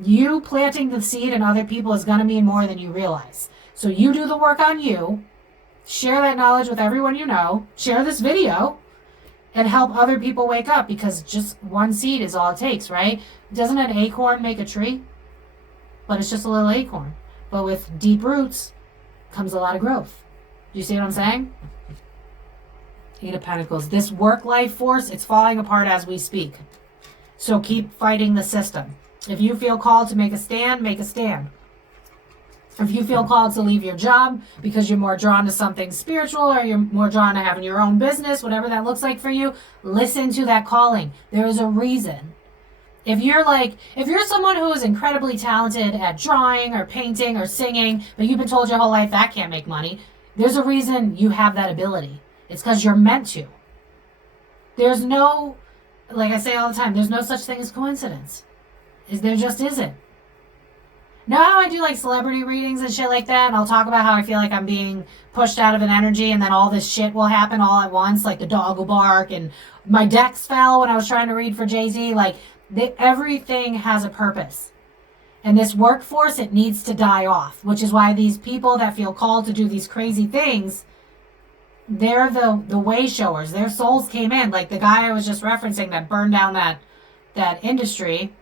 you planting the seed in other people is going to mean more than you realize. So you do the work on you, share that knowledge with everyone you know, share this video, and help other people wake up, because just one seed is all it takes, right? Doesn't an acorn make a tree? But it's just a little acorn. But with deep roots comes a lot of growth. Do you see what I'm saying? Eight of Pentacles. This work-life force, it's falling apart as we speak. So keep fighting the system. If you feel called to make a stand, make a stand. If you feel called to leave your job because you're more drawn to something spiritual, or you're more drawn to having your own business, whatever that looks like for you, listen to that calling. There is a reason. If you're someone who is incredibly talented at drawing or painting or singing, but you've been told your whole life that can't make money, there's a reason you have that ability. It's because you're meant to. There's no, like I say all the time, there's no such thing as coincidence. There just isn't. Know how I do like celebrity readings and shit like that, and I'll talk about how I feel like I'm being pushed out of an energy, and then all this shit will happen all at once, like the dog will bark, and my decks fell when I was trying to read for Jay-Z. Like, everything has a purpose. And this workforce, it needs to die off, which is why these people that feel called to do these crazy things, they're the way showers. Their souls came in. Like the guy I was just referencing that burned down that industry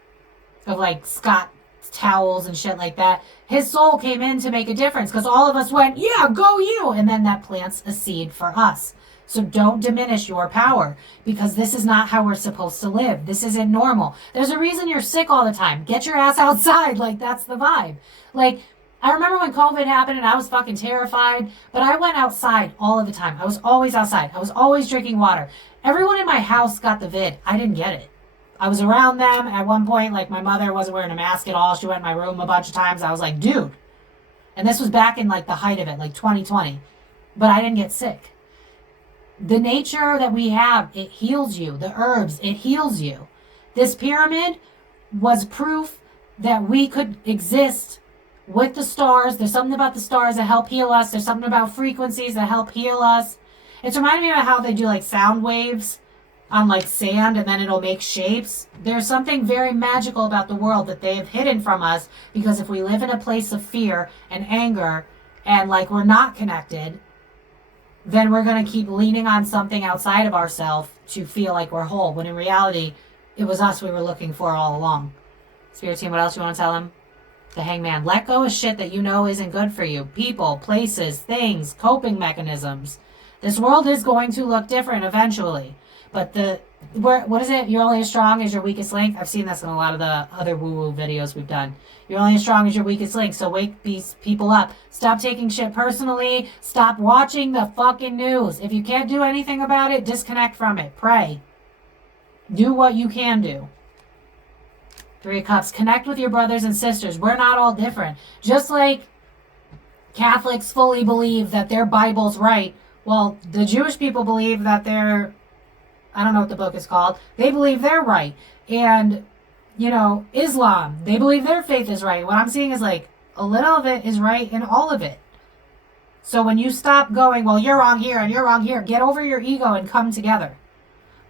of like Scott towels and shit like that. His soul came in to make a difference, because all of us went, yeah, go you. And then that plants a seed for us. So don't diminish your power, because this is not how we're supposed to live. This isn't normal. There's a reason you're sick all the time. Get your ass outside. Like, that's the vibe. Like, I remember when COVID happened and I was fucking terrified, but I went outside all of the time. I was always outside. I was always drinking water. Everyone in my house got the vid. I didn't get it. I was around them at one point. Like, my mother wasn't wearing a mask at all. She went in my room a bunch of times. I was like, dude. And this was back in like the height of it, like 2020. But I didn't get sick. The nature that we have, it heals you. The herbs, it heals you. This pyramid was proof that we could exist with the stars. There's something about the stars that help heal us. There's something about frequencies that help heal us. It's reminding me of how they do like sound waves on like sand, and then it'll make shapes. There's something very magical about the world that they have hidden from us, because if we live in a place of fear and anger and like we're not connected, then we're going to keep leaning on something outside of ourselves to feel like we're whole, when in reality, it was us we were looking for all along. Spirit team, what else you want to tell them? The Hangman. Let go of shit that you know isn't good for you. People, places, things, coping mechanisms. This world is going to look different eventually. But what is it? You're only as strong as your weakest link. I've seen this in a lot of the other woo-woo videos we've done. You're only as strong as your weakest link. So wake these people up. Stop taking shit personally. Stop watching the fucking news. If you can't do anything about it, disconnect from it. Pray. Do what you can do. Three of Cups. Connect with your brothers and sisters. We're not all different. Just like Catholics fully believe that their Bible's right. Well, the Jewish people believe that I don't know what the book is called. They believe they're right. And, Islam, they believe their faith is right. What I'm seeing is like a little of it is right in all of it. So when you stop going, well, you're wrong here and you're wrong here, get over your ego and come together.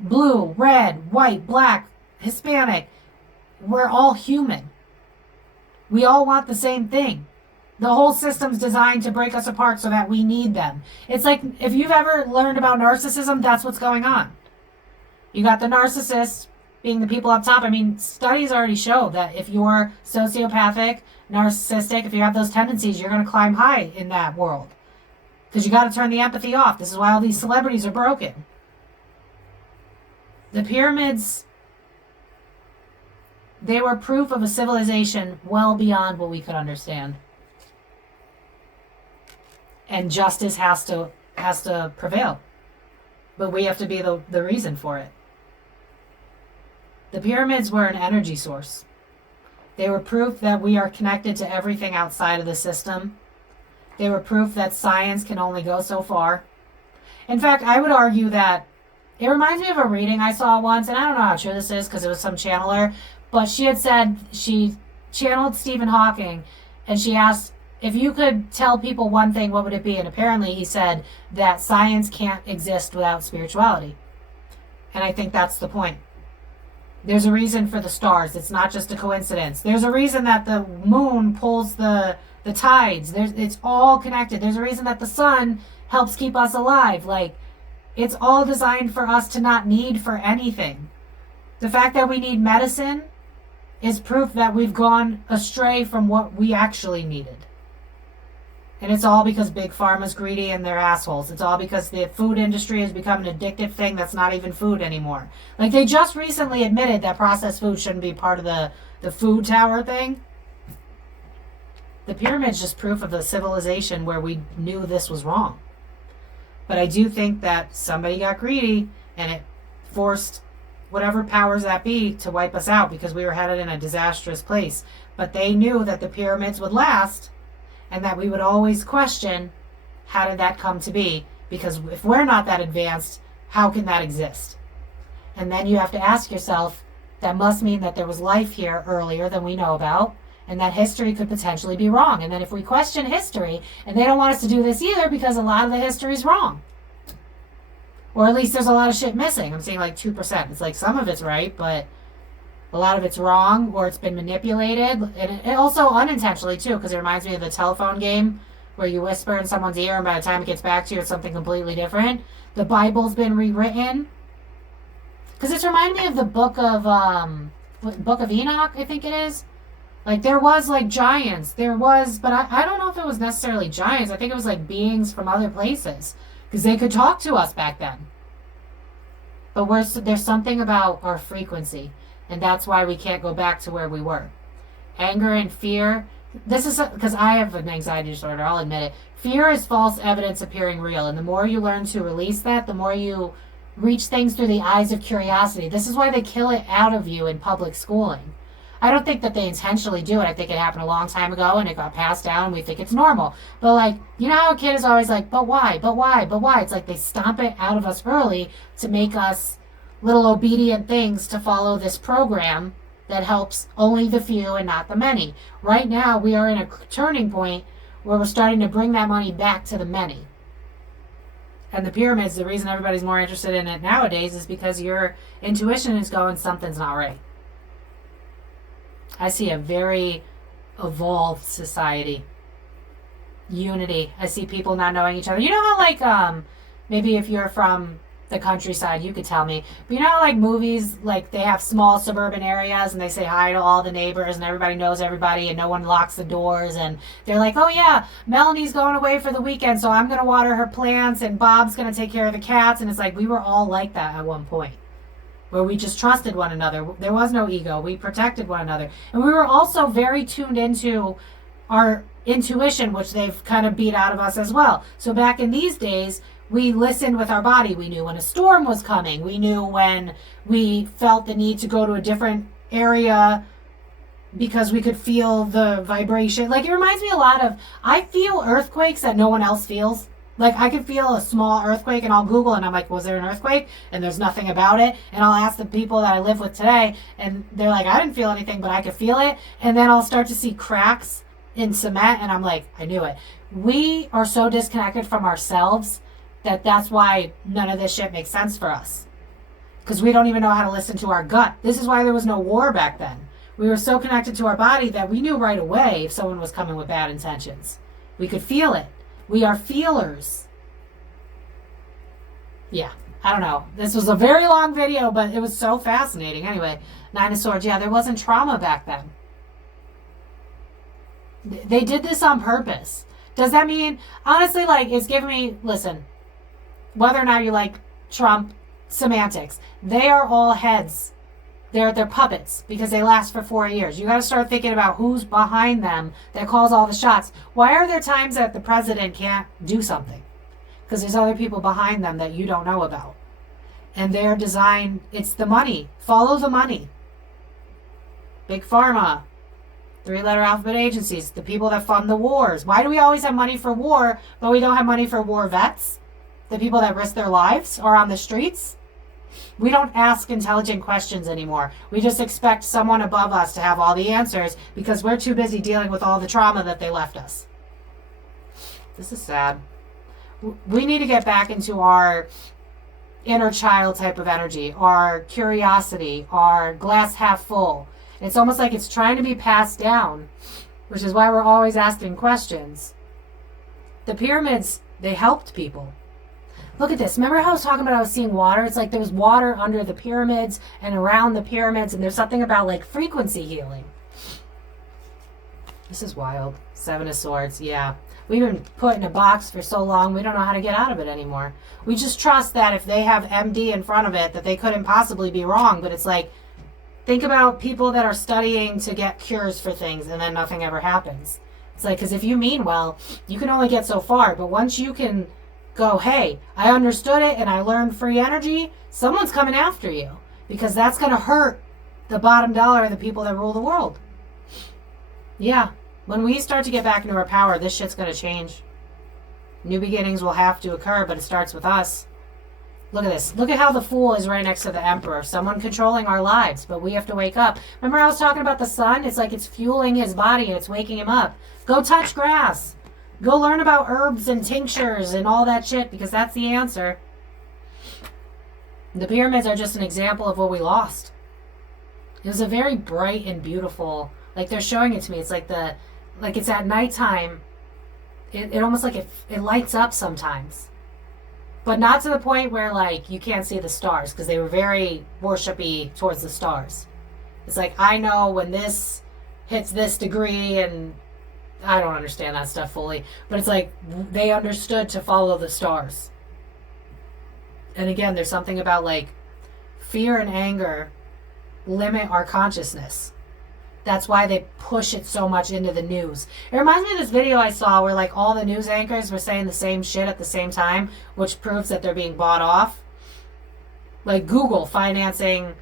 Blue, red, white, black, Hispanic, we're all human. We all want the same thing. The whole system's designed to break us apart so that we need them. It's like, if you've ever learned about narcissism, that's what's going on. You got the narcissists being the people up top. I mean, studies already show that if you're sociopathic, narcissistic, if you have those tendencies, you're going to climb high in that world. Because you got to turn the empathy off. This is why all these celebrities are broken. The pyramids, they were proof of a civilization well beyond what we could understand. And justice has to prevail. But we have to be the reason for it. The pyramids were an energy source. They were proof that we are connected to everything outside of the system. They were proof that science can only go so far. In fact, I would argue that it reminds me of a reading I saw once, and I don't know how true this is because it was some channeler, but she had said she channeled Stephen Hawking, and she asked, if you could tell people one thing, what would it be? And apparently he said that science can't exist without spirituality. And I think that's the point. There's a reason for the stars. It's not just a coincidence. There's a reason that the moon pulls the tides. It's all connected. There's a reason that the sun helps keep us alive. Like, it's all designed for us to not need for anything. The fact that we need medicine is proof that we've gone astray from what we actually needed. And it's all because Big Pharma's greedy and they're assholes. It's all because the food industry has become an addictive thing that's not even food anymore. Like, they just recently admitted that processed food shouldn't be part of the food tower thing. The pyramid's just proof of a civilization where we knew this was wrong. But I do think that somebody got greedy and it forced whatever powers that be to wipe us out because we were headed in a disastrous place. But they knew that the pyramids would last and that we would always question, how did that come to be? Because if we're not that advanced, how can that exist? And then you have to ask yourself, that must mean that there was life here earlier than we know about, and that history could potentially be wrong. And then if we question history, and they don't want us to do this either because a lot of the history is wrong. Or at least there's a lot of shit missing. I'm saying like 2%. It's like some of it's right, but a lot of it's wrong, or it's been manipulated. And it also unintentionally too, because it reminds me of the telephone game where you whisper in someone's ear and by the time it gets back to you, it's something completely different. The Bible's been rewritten. Because it's reminding me of the book of Enoch, I think it is. Like, there was like giants. There was, but I don't know if it was necessarily giants. I think it was like beings from other places. Because they could talk to us back then. But there's something about our frequency. And that's why we can't go back to where we were. Anger and fear. This is because I have an anxiety disorder, I'll admit it. Fear is false evidence appearing real. And the more you learn to release that, the more you reach things through the eyes of curiosity. This is why they kill it out of you in public schooling. I don't think that they intentionally do it. I think it happened a long time ago and it got passed down and we think it's normal. But like, you know how a kid is always like, but why, but why, but why? It's like they stomp it out of us early to make us little obedient things to follow this program that helps only the few and not the many. Right now, we are in a turning point where we're starting to bring that money back to the many. And the pyramids, the reason everybody's more interested in it nowadays is because your intuition is going, something's not right. I see a very evolved society. Unity. I see people not knowing each other. You know how like, maybe if you're from the countryside, you could tell me. But you know how like movies, like they have small suburban areas and they say hi to all the neighbors and everybody knows everybody and no one locks the doors and they're like, oh yeah, Melanie's going away for the weekend so I'm going to water her plants and Bob's going to take care of the cats. And it's like we were all like that at one point where we just trusted one another. There was no ego. We protected one another. And we were also very tuned into our intuition, which they've kind of beat out of us as well. So back in these days, we listened with our body. We knew when a storm was coming. We knew when we felt the need to go to a different area because we could feel the vibration. Like, it reminds me a lot of, I feel earthquakes that no one else feels. Like, I could feel a small earthquake and I'll Google and I'm like, was there an earthquake? And there's nothing about it. And I'll ask the people that I live with today and they're like, I didn't feel anything, but I could feel it. And then I'll start to see cracks in cement and I'm like, I knew it. We are so disconnected from ourselves that's why none of this shit makes sense for us. Because we don't even know how to listen to our gut. This is why there was no war back then. We were so connected to our body that we knew right away if someone was coming with bad intentions. We could feel it. We are feelers. Yeah, I don't know. This was a very long video, but it was so fascinating. Anyway, Nine of Swords. Yeah, there wasn't trauma back then. They did this on purpose. Does that mean, honestly, like, it's giving me, listen, whether or not you like Trump, semantics, they are all heads. They're puppets because they last for 4 years. You got to start thinking about who's behind them that calls all the shots. Why are there times that the president can't do something? Because there's other people behind them that you don't know about. And their design, it's the money. Follow the money. Big Pharma, 3-letter alphabet agencies, the people that fund the wars. Why do we always have money for war, but we don't have money for war vets? The people that risk their lives are on the streets? We don't ask intelligent questions anymore. We just expect someone above us to have all the answers because we're too busy dealing with all the trauma that they left us. This is sad. We need to get back into our inner child type of energy, our curiosity, our glass half full. It's almost like it's trying to be passed down, which is why we're always asking questions. The pyramids, they helped people. Look at this. Remember how I was talking about I was seeing water? It's like there was water under the pyramids and around the pyramids, and there's something about like frequency healing. This is wild. Seven of Swords, yeah. We've been put in a box for so long, we don't know how to get out of it anymore. We just trust that if they have MD in front of it, that they couldn't possibly be wrong. But it's like, think about people that are studying to get cures for things and then nothing ever happens. It's like, because if you mean well, you can only get so far. But once you can go, hey, I understood it and I learned free energy, someone's coming after you. Because that's going to hurt the bottom dollar of the people that rule the world. Yeah. When we start to get back into our power, this shit's going to change. New beginnings will have to occur, but it starts with us. Look at this. Look at how the Fool is right next to the Emperor. Someone controlling our lives, but we have to wake up. Remember I was talking about the sun? It's like it's fueling his body and it's waking him up. Go touch grass. Go learn about herbs and tinctures and all that shit, because that's the answer. The pyramids are just an example of what we lost. It was a very bright and beautiful, like they're showing it to me. It's like it's at nighttime. It almost like it lights up sometimes. But not to the point where like you can't see the stars, because they were very worshipy towards the stars. It's like, I know when this hits this degree, and I don't understand that stuff fully, but it's like they understood to follow the stars. And again, there's something about like fear and anger limit our consciousness. That's why they push it so much into the news. It reminds me of this video I saw where like all the news anchors were saying the same shit at the same time, which proves that they're being bought off. Like Google financing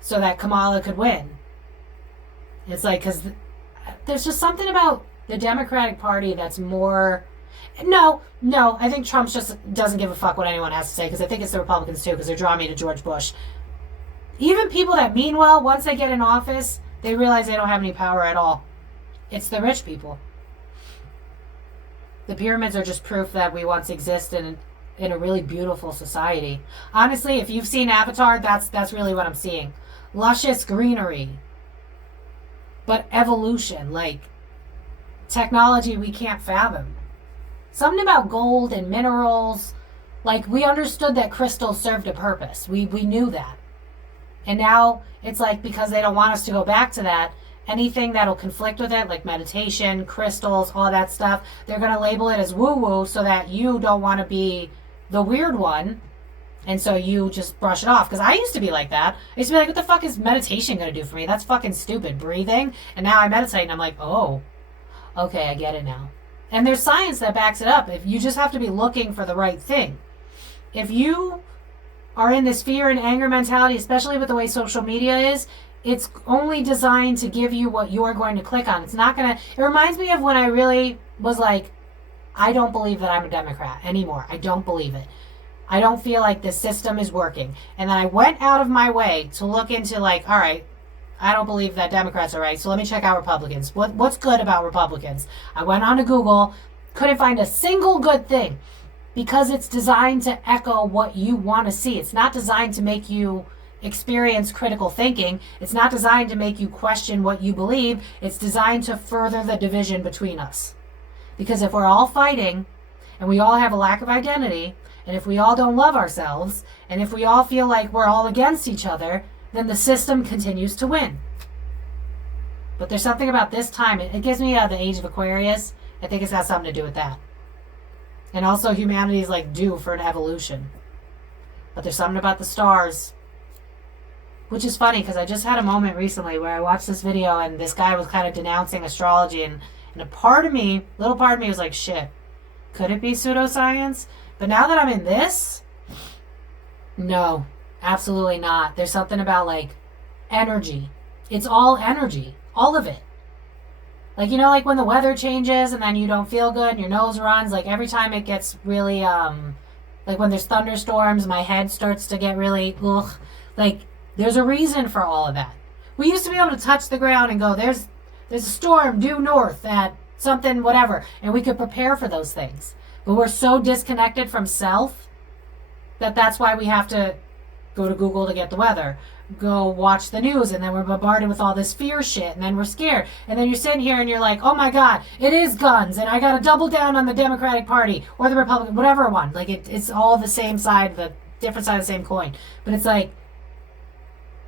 so that Kamala could win. It's like, because there's just something about the Democratic Party that's more... No, I think Trump just doesn't give a fuck what anyone has to say, because I think it's the Republicans too, because they're drawing me to George Bush. Even people that mean well, once they get in office, they realize they don't have any power at all. It's the rich people. The pyramids are just proof that we once existed in a really beautiful society. Honestly, if you've seen Avatar, that's really what I'm seeing. Luscious greenery. But evolution, like technology we can't fathom. Something about gold and minerals. Like, we understood that crystals served a purpose. We knew that. And now it's like, because they don't want us to go back to that, anything that'll conflict with it, like meditation, crystals, all that stuff, they're going to label it as woo-woo so that you don't want to be the weird one. And so you just brush it off. Because I used to be like that. I used to be like, what the fuck is meditation going to do for me? That's fucking stupid. Breathing. And now I meditate and I'm like, oh, okay, I get it now. And there's science that backs it up. If you just have to be looking for the right thing. If you are in this fear and anger mentality, especially with the way social media is, it's only designed to give you what you're going to click on. It's not going to... It reminds me of when I really was like, I don't believe that I'm a Democrat anymore. I don't believe it. I don't feel like the system is working. And then I went out of my way to look into like, all right, I don't believe that Democrats are right, so let me check out Republicans. What's good about Republicans? I went on to Google, couldn't find a single good thing. Because it's designed to echo what you want to see. It's not designed to make you experience critical thinking. It's not designed to make you question what you believe. It's designed to further the division between us. Because if we're all fighting, and we all have a lack of identity, and if we all don't love ourselves, and if we all feel like we're all against each other, then the system continues to win. But there's something about this time. It gives me the age of Aquarius. I think it's got something to do with that. And also humanity is like due for an evolution. But there's something about the stars. Which is funny, because I just had a moment recently where I watched this video and this guy was kind of denouncing astrology. And a part of me, little part of me was like, shit, could it be pseudoscience? But now that I'm in this, no, absolutely not. There's something about like energy. It's all energy. All of it. Like, you know, like when the weather changes and then you don't feel good and your nose runs, like every time it gets really Like when there's thunderstorms, my head starts to get really, ugh. Like there's a reason for all of that. We used to be able to touch the ground and go, there's a storm due north at something, whatever. And we could prepare for those things. But we're so disconnected from self that's why we have to go to Google to get the weather. Go watch the news, and then we're bombarded with all this fear shit, and then we're scared. And then you're sitting here and you're like, oh my God, it is guns, and I got to double down on the Democratic Party or the Republican, whatever one. Like it's all the same side, the different side of the same coin. But it's like,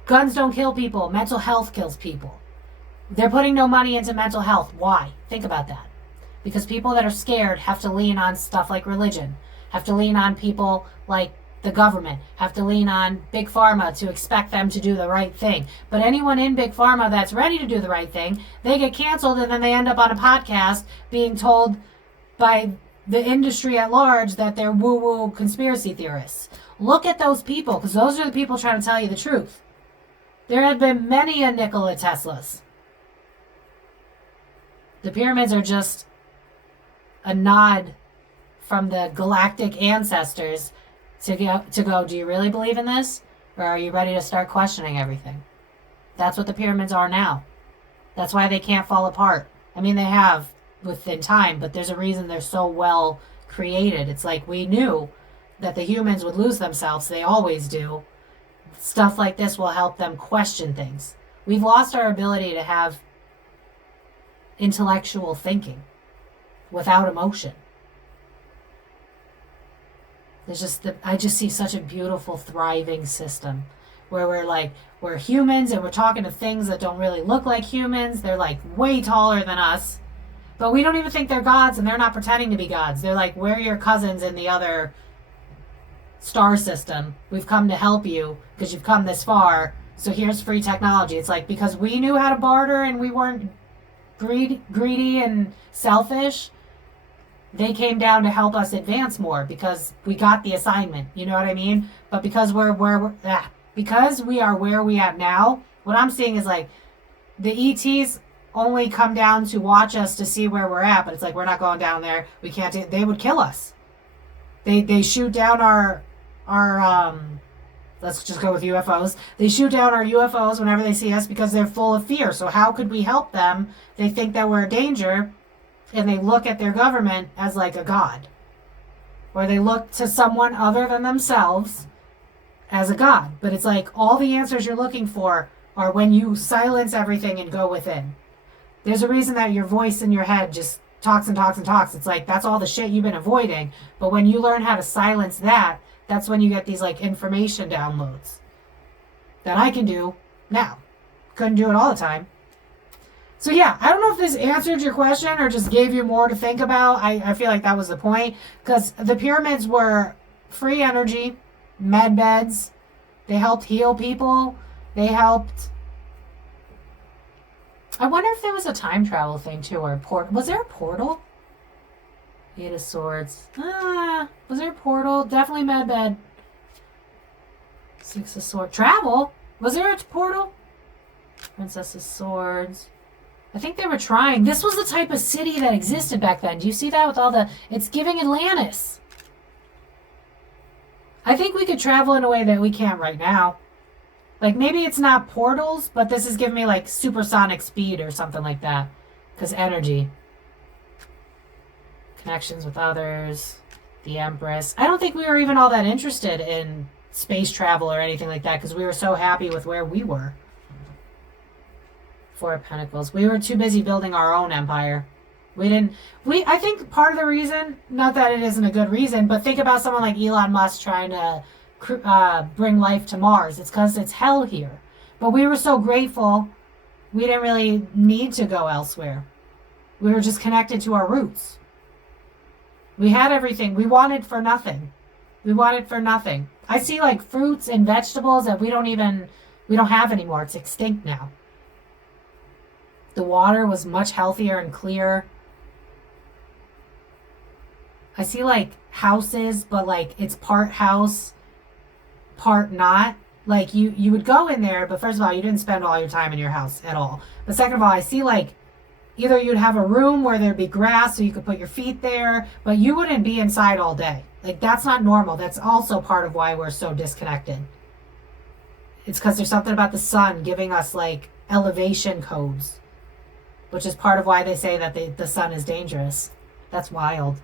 guns don't kill people. Mental health kills people. They're putting no money into mental health. Why? Think about that. Because people that are scared have to lean on stuff like religion, have to lean on people like the government, have to lean on big pharma to expect them to do the right thing. But anyone in big pharma that's ready to do the right thing, they get canceled, and then they end up on a podcast being told by the industry at large that they're woo-woo conspiracy theorists. Look at those people, because those are the people trying to tell you the truth. There have been many a Nikola Teslas. The pyramids are just a nod from the galactic ancestors to go, do you really believe in this? Or are you ready to start questioning everything? That's what the pyramids are now. That's why they can't fall apart. I mean, they have within time, but there's a reason they're so well created. It's like we knew that the humans would lose themselves. They always do. Stuff like this will help them question things. We've lost our ability to have intellectual thinking without emotion. I just see such a beautiful, thriving system where we're humans and we're talking to things that don't really look like humans. They're like way taller than us, but we don't even think they're gods, and they're not pretending to be gods. They're like, we're your cousins in the other star system. We've come to help you because you've come this far. So here's free technology. It's like, because we knew how to barter and we weren't greedy and selfish, they came down to help us advance more because we got the assignment. You know what I mean? But because because we are where we are now, what I'm seeing is like the ETs only come down to watch us to see where we're at. But it's like, we're not going down there. We can't. They would kill us. They shoot down our let's just go with UFOs. They shoot down our UFOs whenever they see us because they're full of fear. So how could we help them? They think that we're a danger. And they look at their government as like a god. Or they look to someone other than themselves as a god. But it's like all the answers you're looking for are when you silence everything and go within. There's a reason that your voice in your head just talks and talks and talks. It's like that's all the shit you've been avoiding. But when you learn how to silence that, that's when you get these like information downloads that I can do now. Couldn't do it all the time. So yeah, I don't know if this answered your question or just gave you more to think about. I feel like that was the point. Because the pyramids were free energy, med beds. They helped heal people. They helped... I wonder if there was a time travel thing too, or a port. Was there a portal? Eight of Swords. Was there a portal? Definitely med bed. Six of Swords. Travel? Was there a portal? Princess of Swords. I think they were trying. This was the type of city that existed back then. Do you see that with all the... It's giving Atlantis. I think we could travel in a way that we can't right now. Like, maybe it's not portals, but this is giving me, like, supersonic speed or something like that. Because energy. Connections with others. The Empress. I don't think we were even all that interested in space travel or anything like that because we were so happy with where we were. Four of Pentacles. We were too busy building our own empire. I think part of the reason, not that it isn't a good reason, but think about someone like Elon Musk trying to bring life to Mars. It's because it's hell here. But we were so grateful, we didn't really need to go elsewhere. We were just connected to our roots. We had everything. We wanted for nothing. I see like fruits and vegetables that we don't have anymore. It's extinct now. The water was much healthier and clear. I see like houses, but like it's part house, part not. Like you would go in there, but first of all, you didn't spend all your time in your house at all. But second of all, I see like either you'd have a room where there'd be grass so you could put your feet there, but you wouldn't be inside all day. Like, that's not normal. That's also part of why we're so disconnected. It's because there's something about the sun giving us, like, elevation codes, which is part of why they say that the sun is dangerous. That's wild.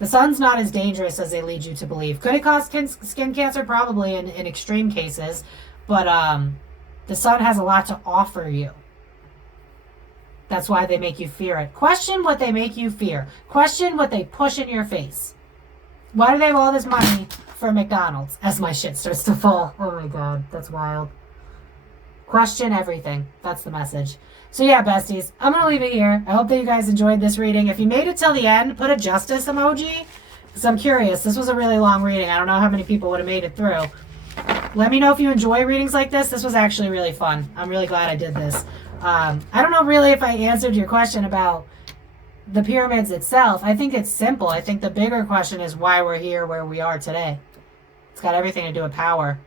The sun's not as dangerous as they lead you to believe. Could it cause skin cancer? Probably in extreme cases. But the sun has a lot to offer you. That's why they make you fear it. Question what they make you fear. Question what they push in your face. Why do they have all this money for McDonald's? As my shit starts to fall. Oh my God, that's wild. Question everything. That's the message. So yeah, besties, I'm going to leave it here. I hope that you guys enjoyed this reading. If you made it till the end, put a justice emoji. Because I'm curious. This was a really long reading. I don't know how many people would have made it through. Let me know if you enjoy readings like this. This was actually really fun. I'm really glad I did this. I don't know really if I answered your question about the pyramids itself. I think it's simple. I think the bigger question is why we're here where we are today. It's got everything to do with power.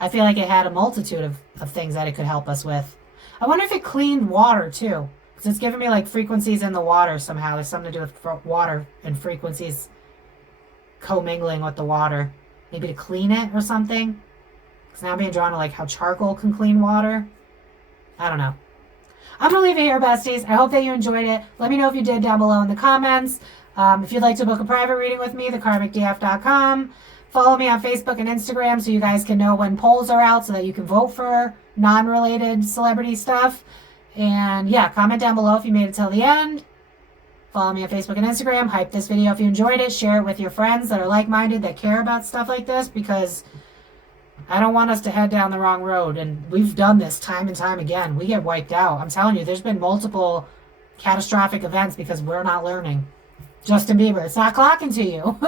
I feel like it had a multitude of things that it could help us with. I wonder if it cleaned water too. Because it's giving me like frequencies in the water somehow. There's something to do with water and frequencies commingling with the water. Maybe to clean it or something. Because now I'm being drawn to like how charcoal can clean water. I don't know. I'm going to leave it here, besties. I hope that you enjoyed it. Let me know if you did down below in the comments. If you'd like to book a private reading with me, thekarmicdf.com. Follow me on Facebook and Instagram so you guys can know when polls are out so that you can vote for non-related celebrity stuff. And yeah, comment down below if you made it till the end. Follow me on Facebook and Instagram. Hype this video if you enjoyed it. Share it with your friends that are like-minded, that care about stuff like this, because I don't want us to head down the wrong road. And we've done this time and time again. We get wiped out. I'm telling you, there's been multiple catastrophic events because we're not learning. Justin Bieber, it's not clocking to you.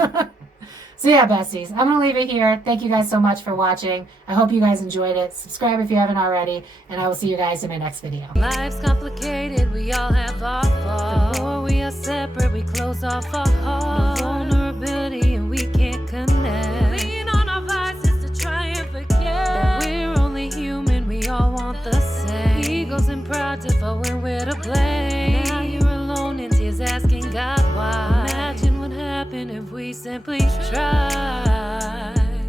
So yeah, besties, I'm going to leave it here. Thank you guys so much for watching. I hope you guys enjoyed it. Subscribe if you haven't already, and I will see you guys in my next video. Life's complicated, we all have our faults. The more we are separate, we close off our hearts. No vulnerability and we can't connect. Lean on our vices to try and forget that we're only human, we all want the same. Egos and pride differ when we're to blame. Now you're alone in tears asking God why. Imagine what happened if we simply try.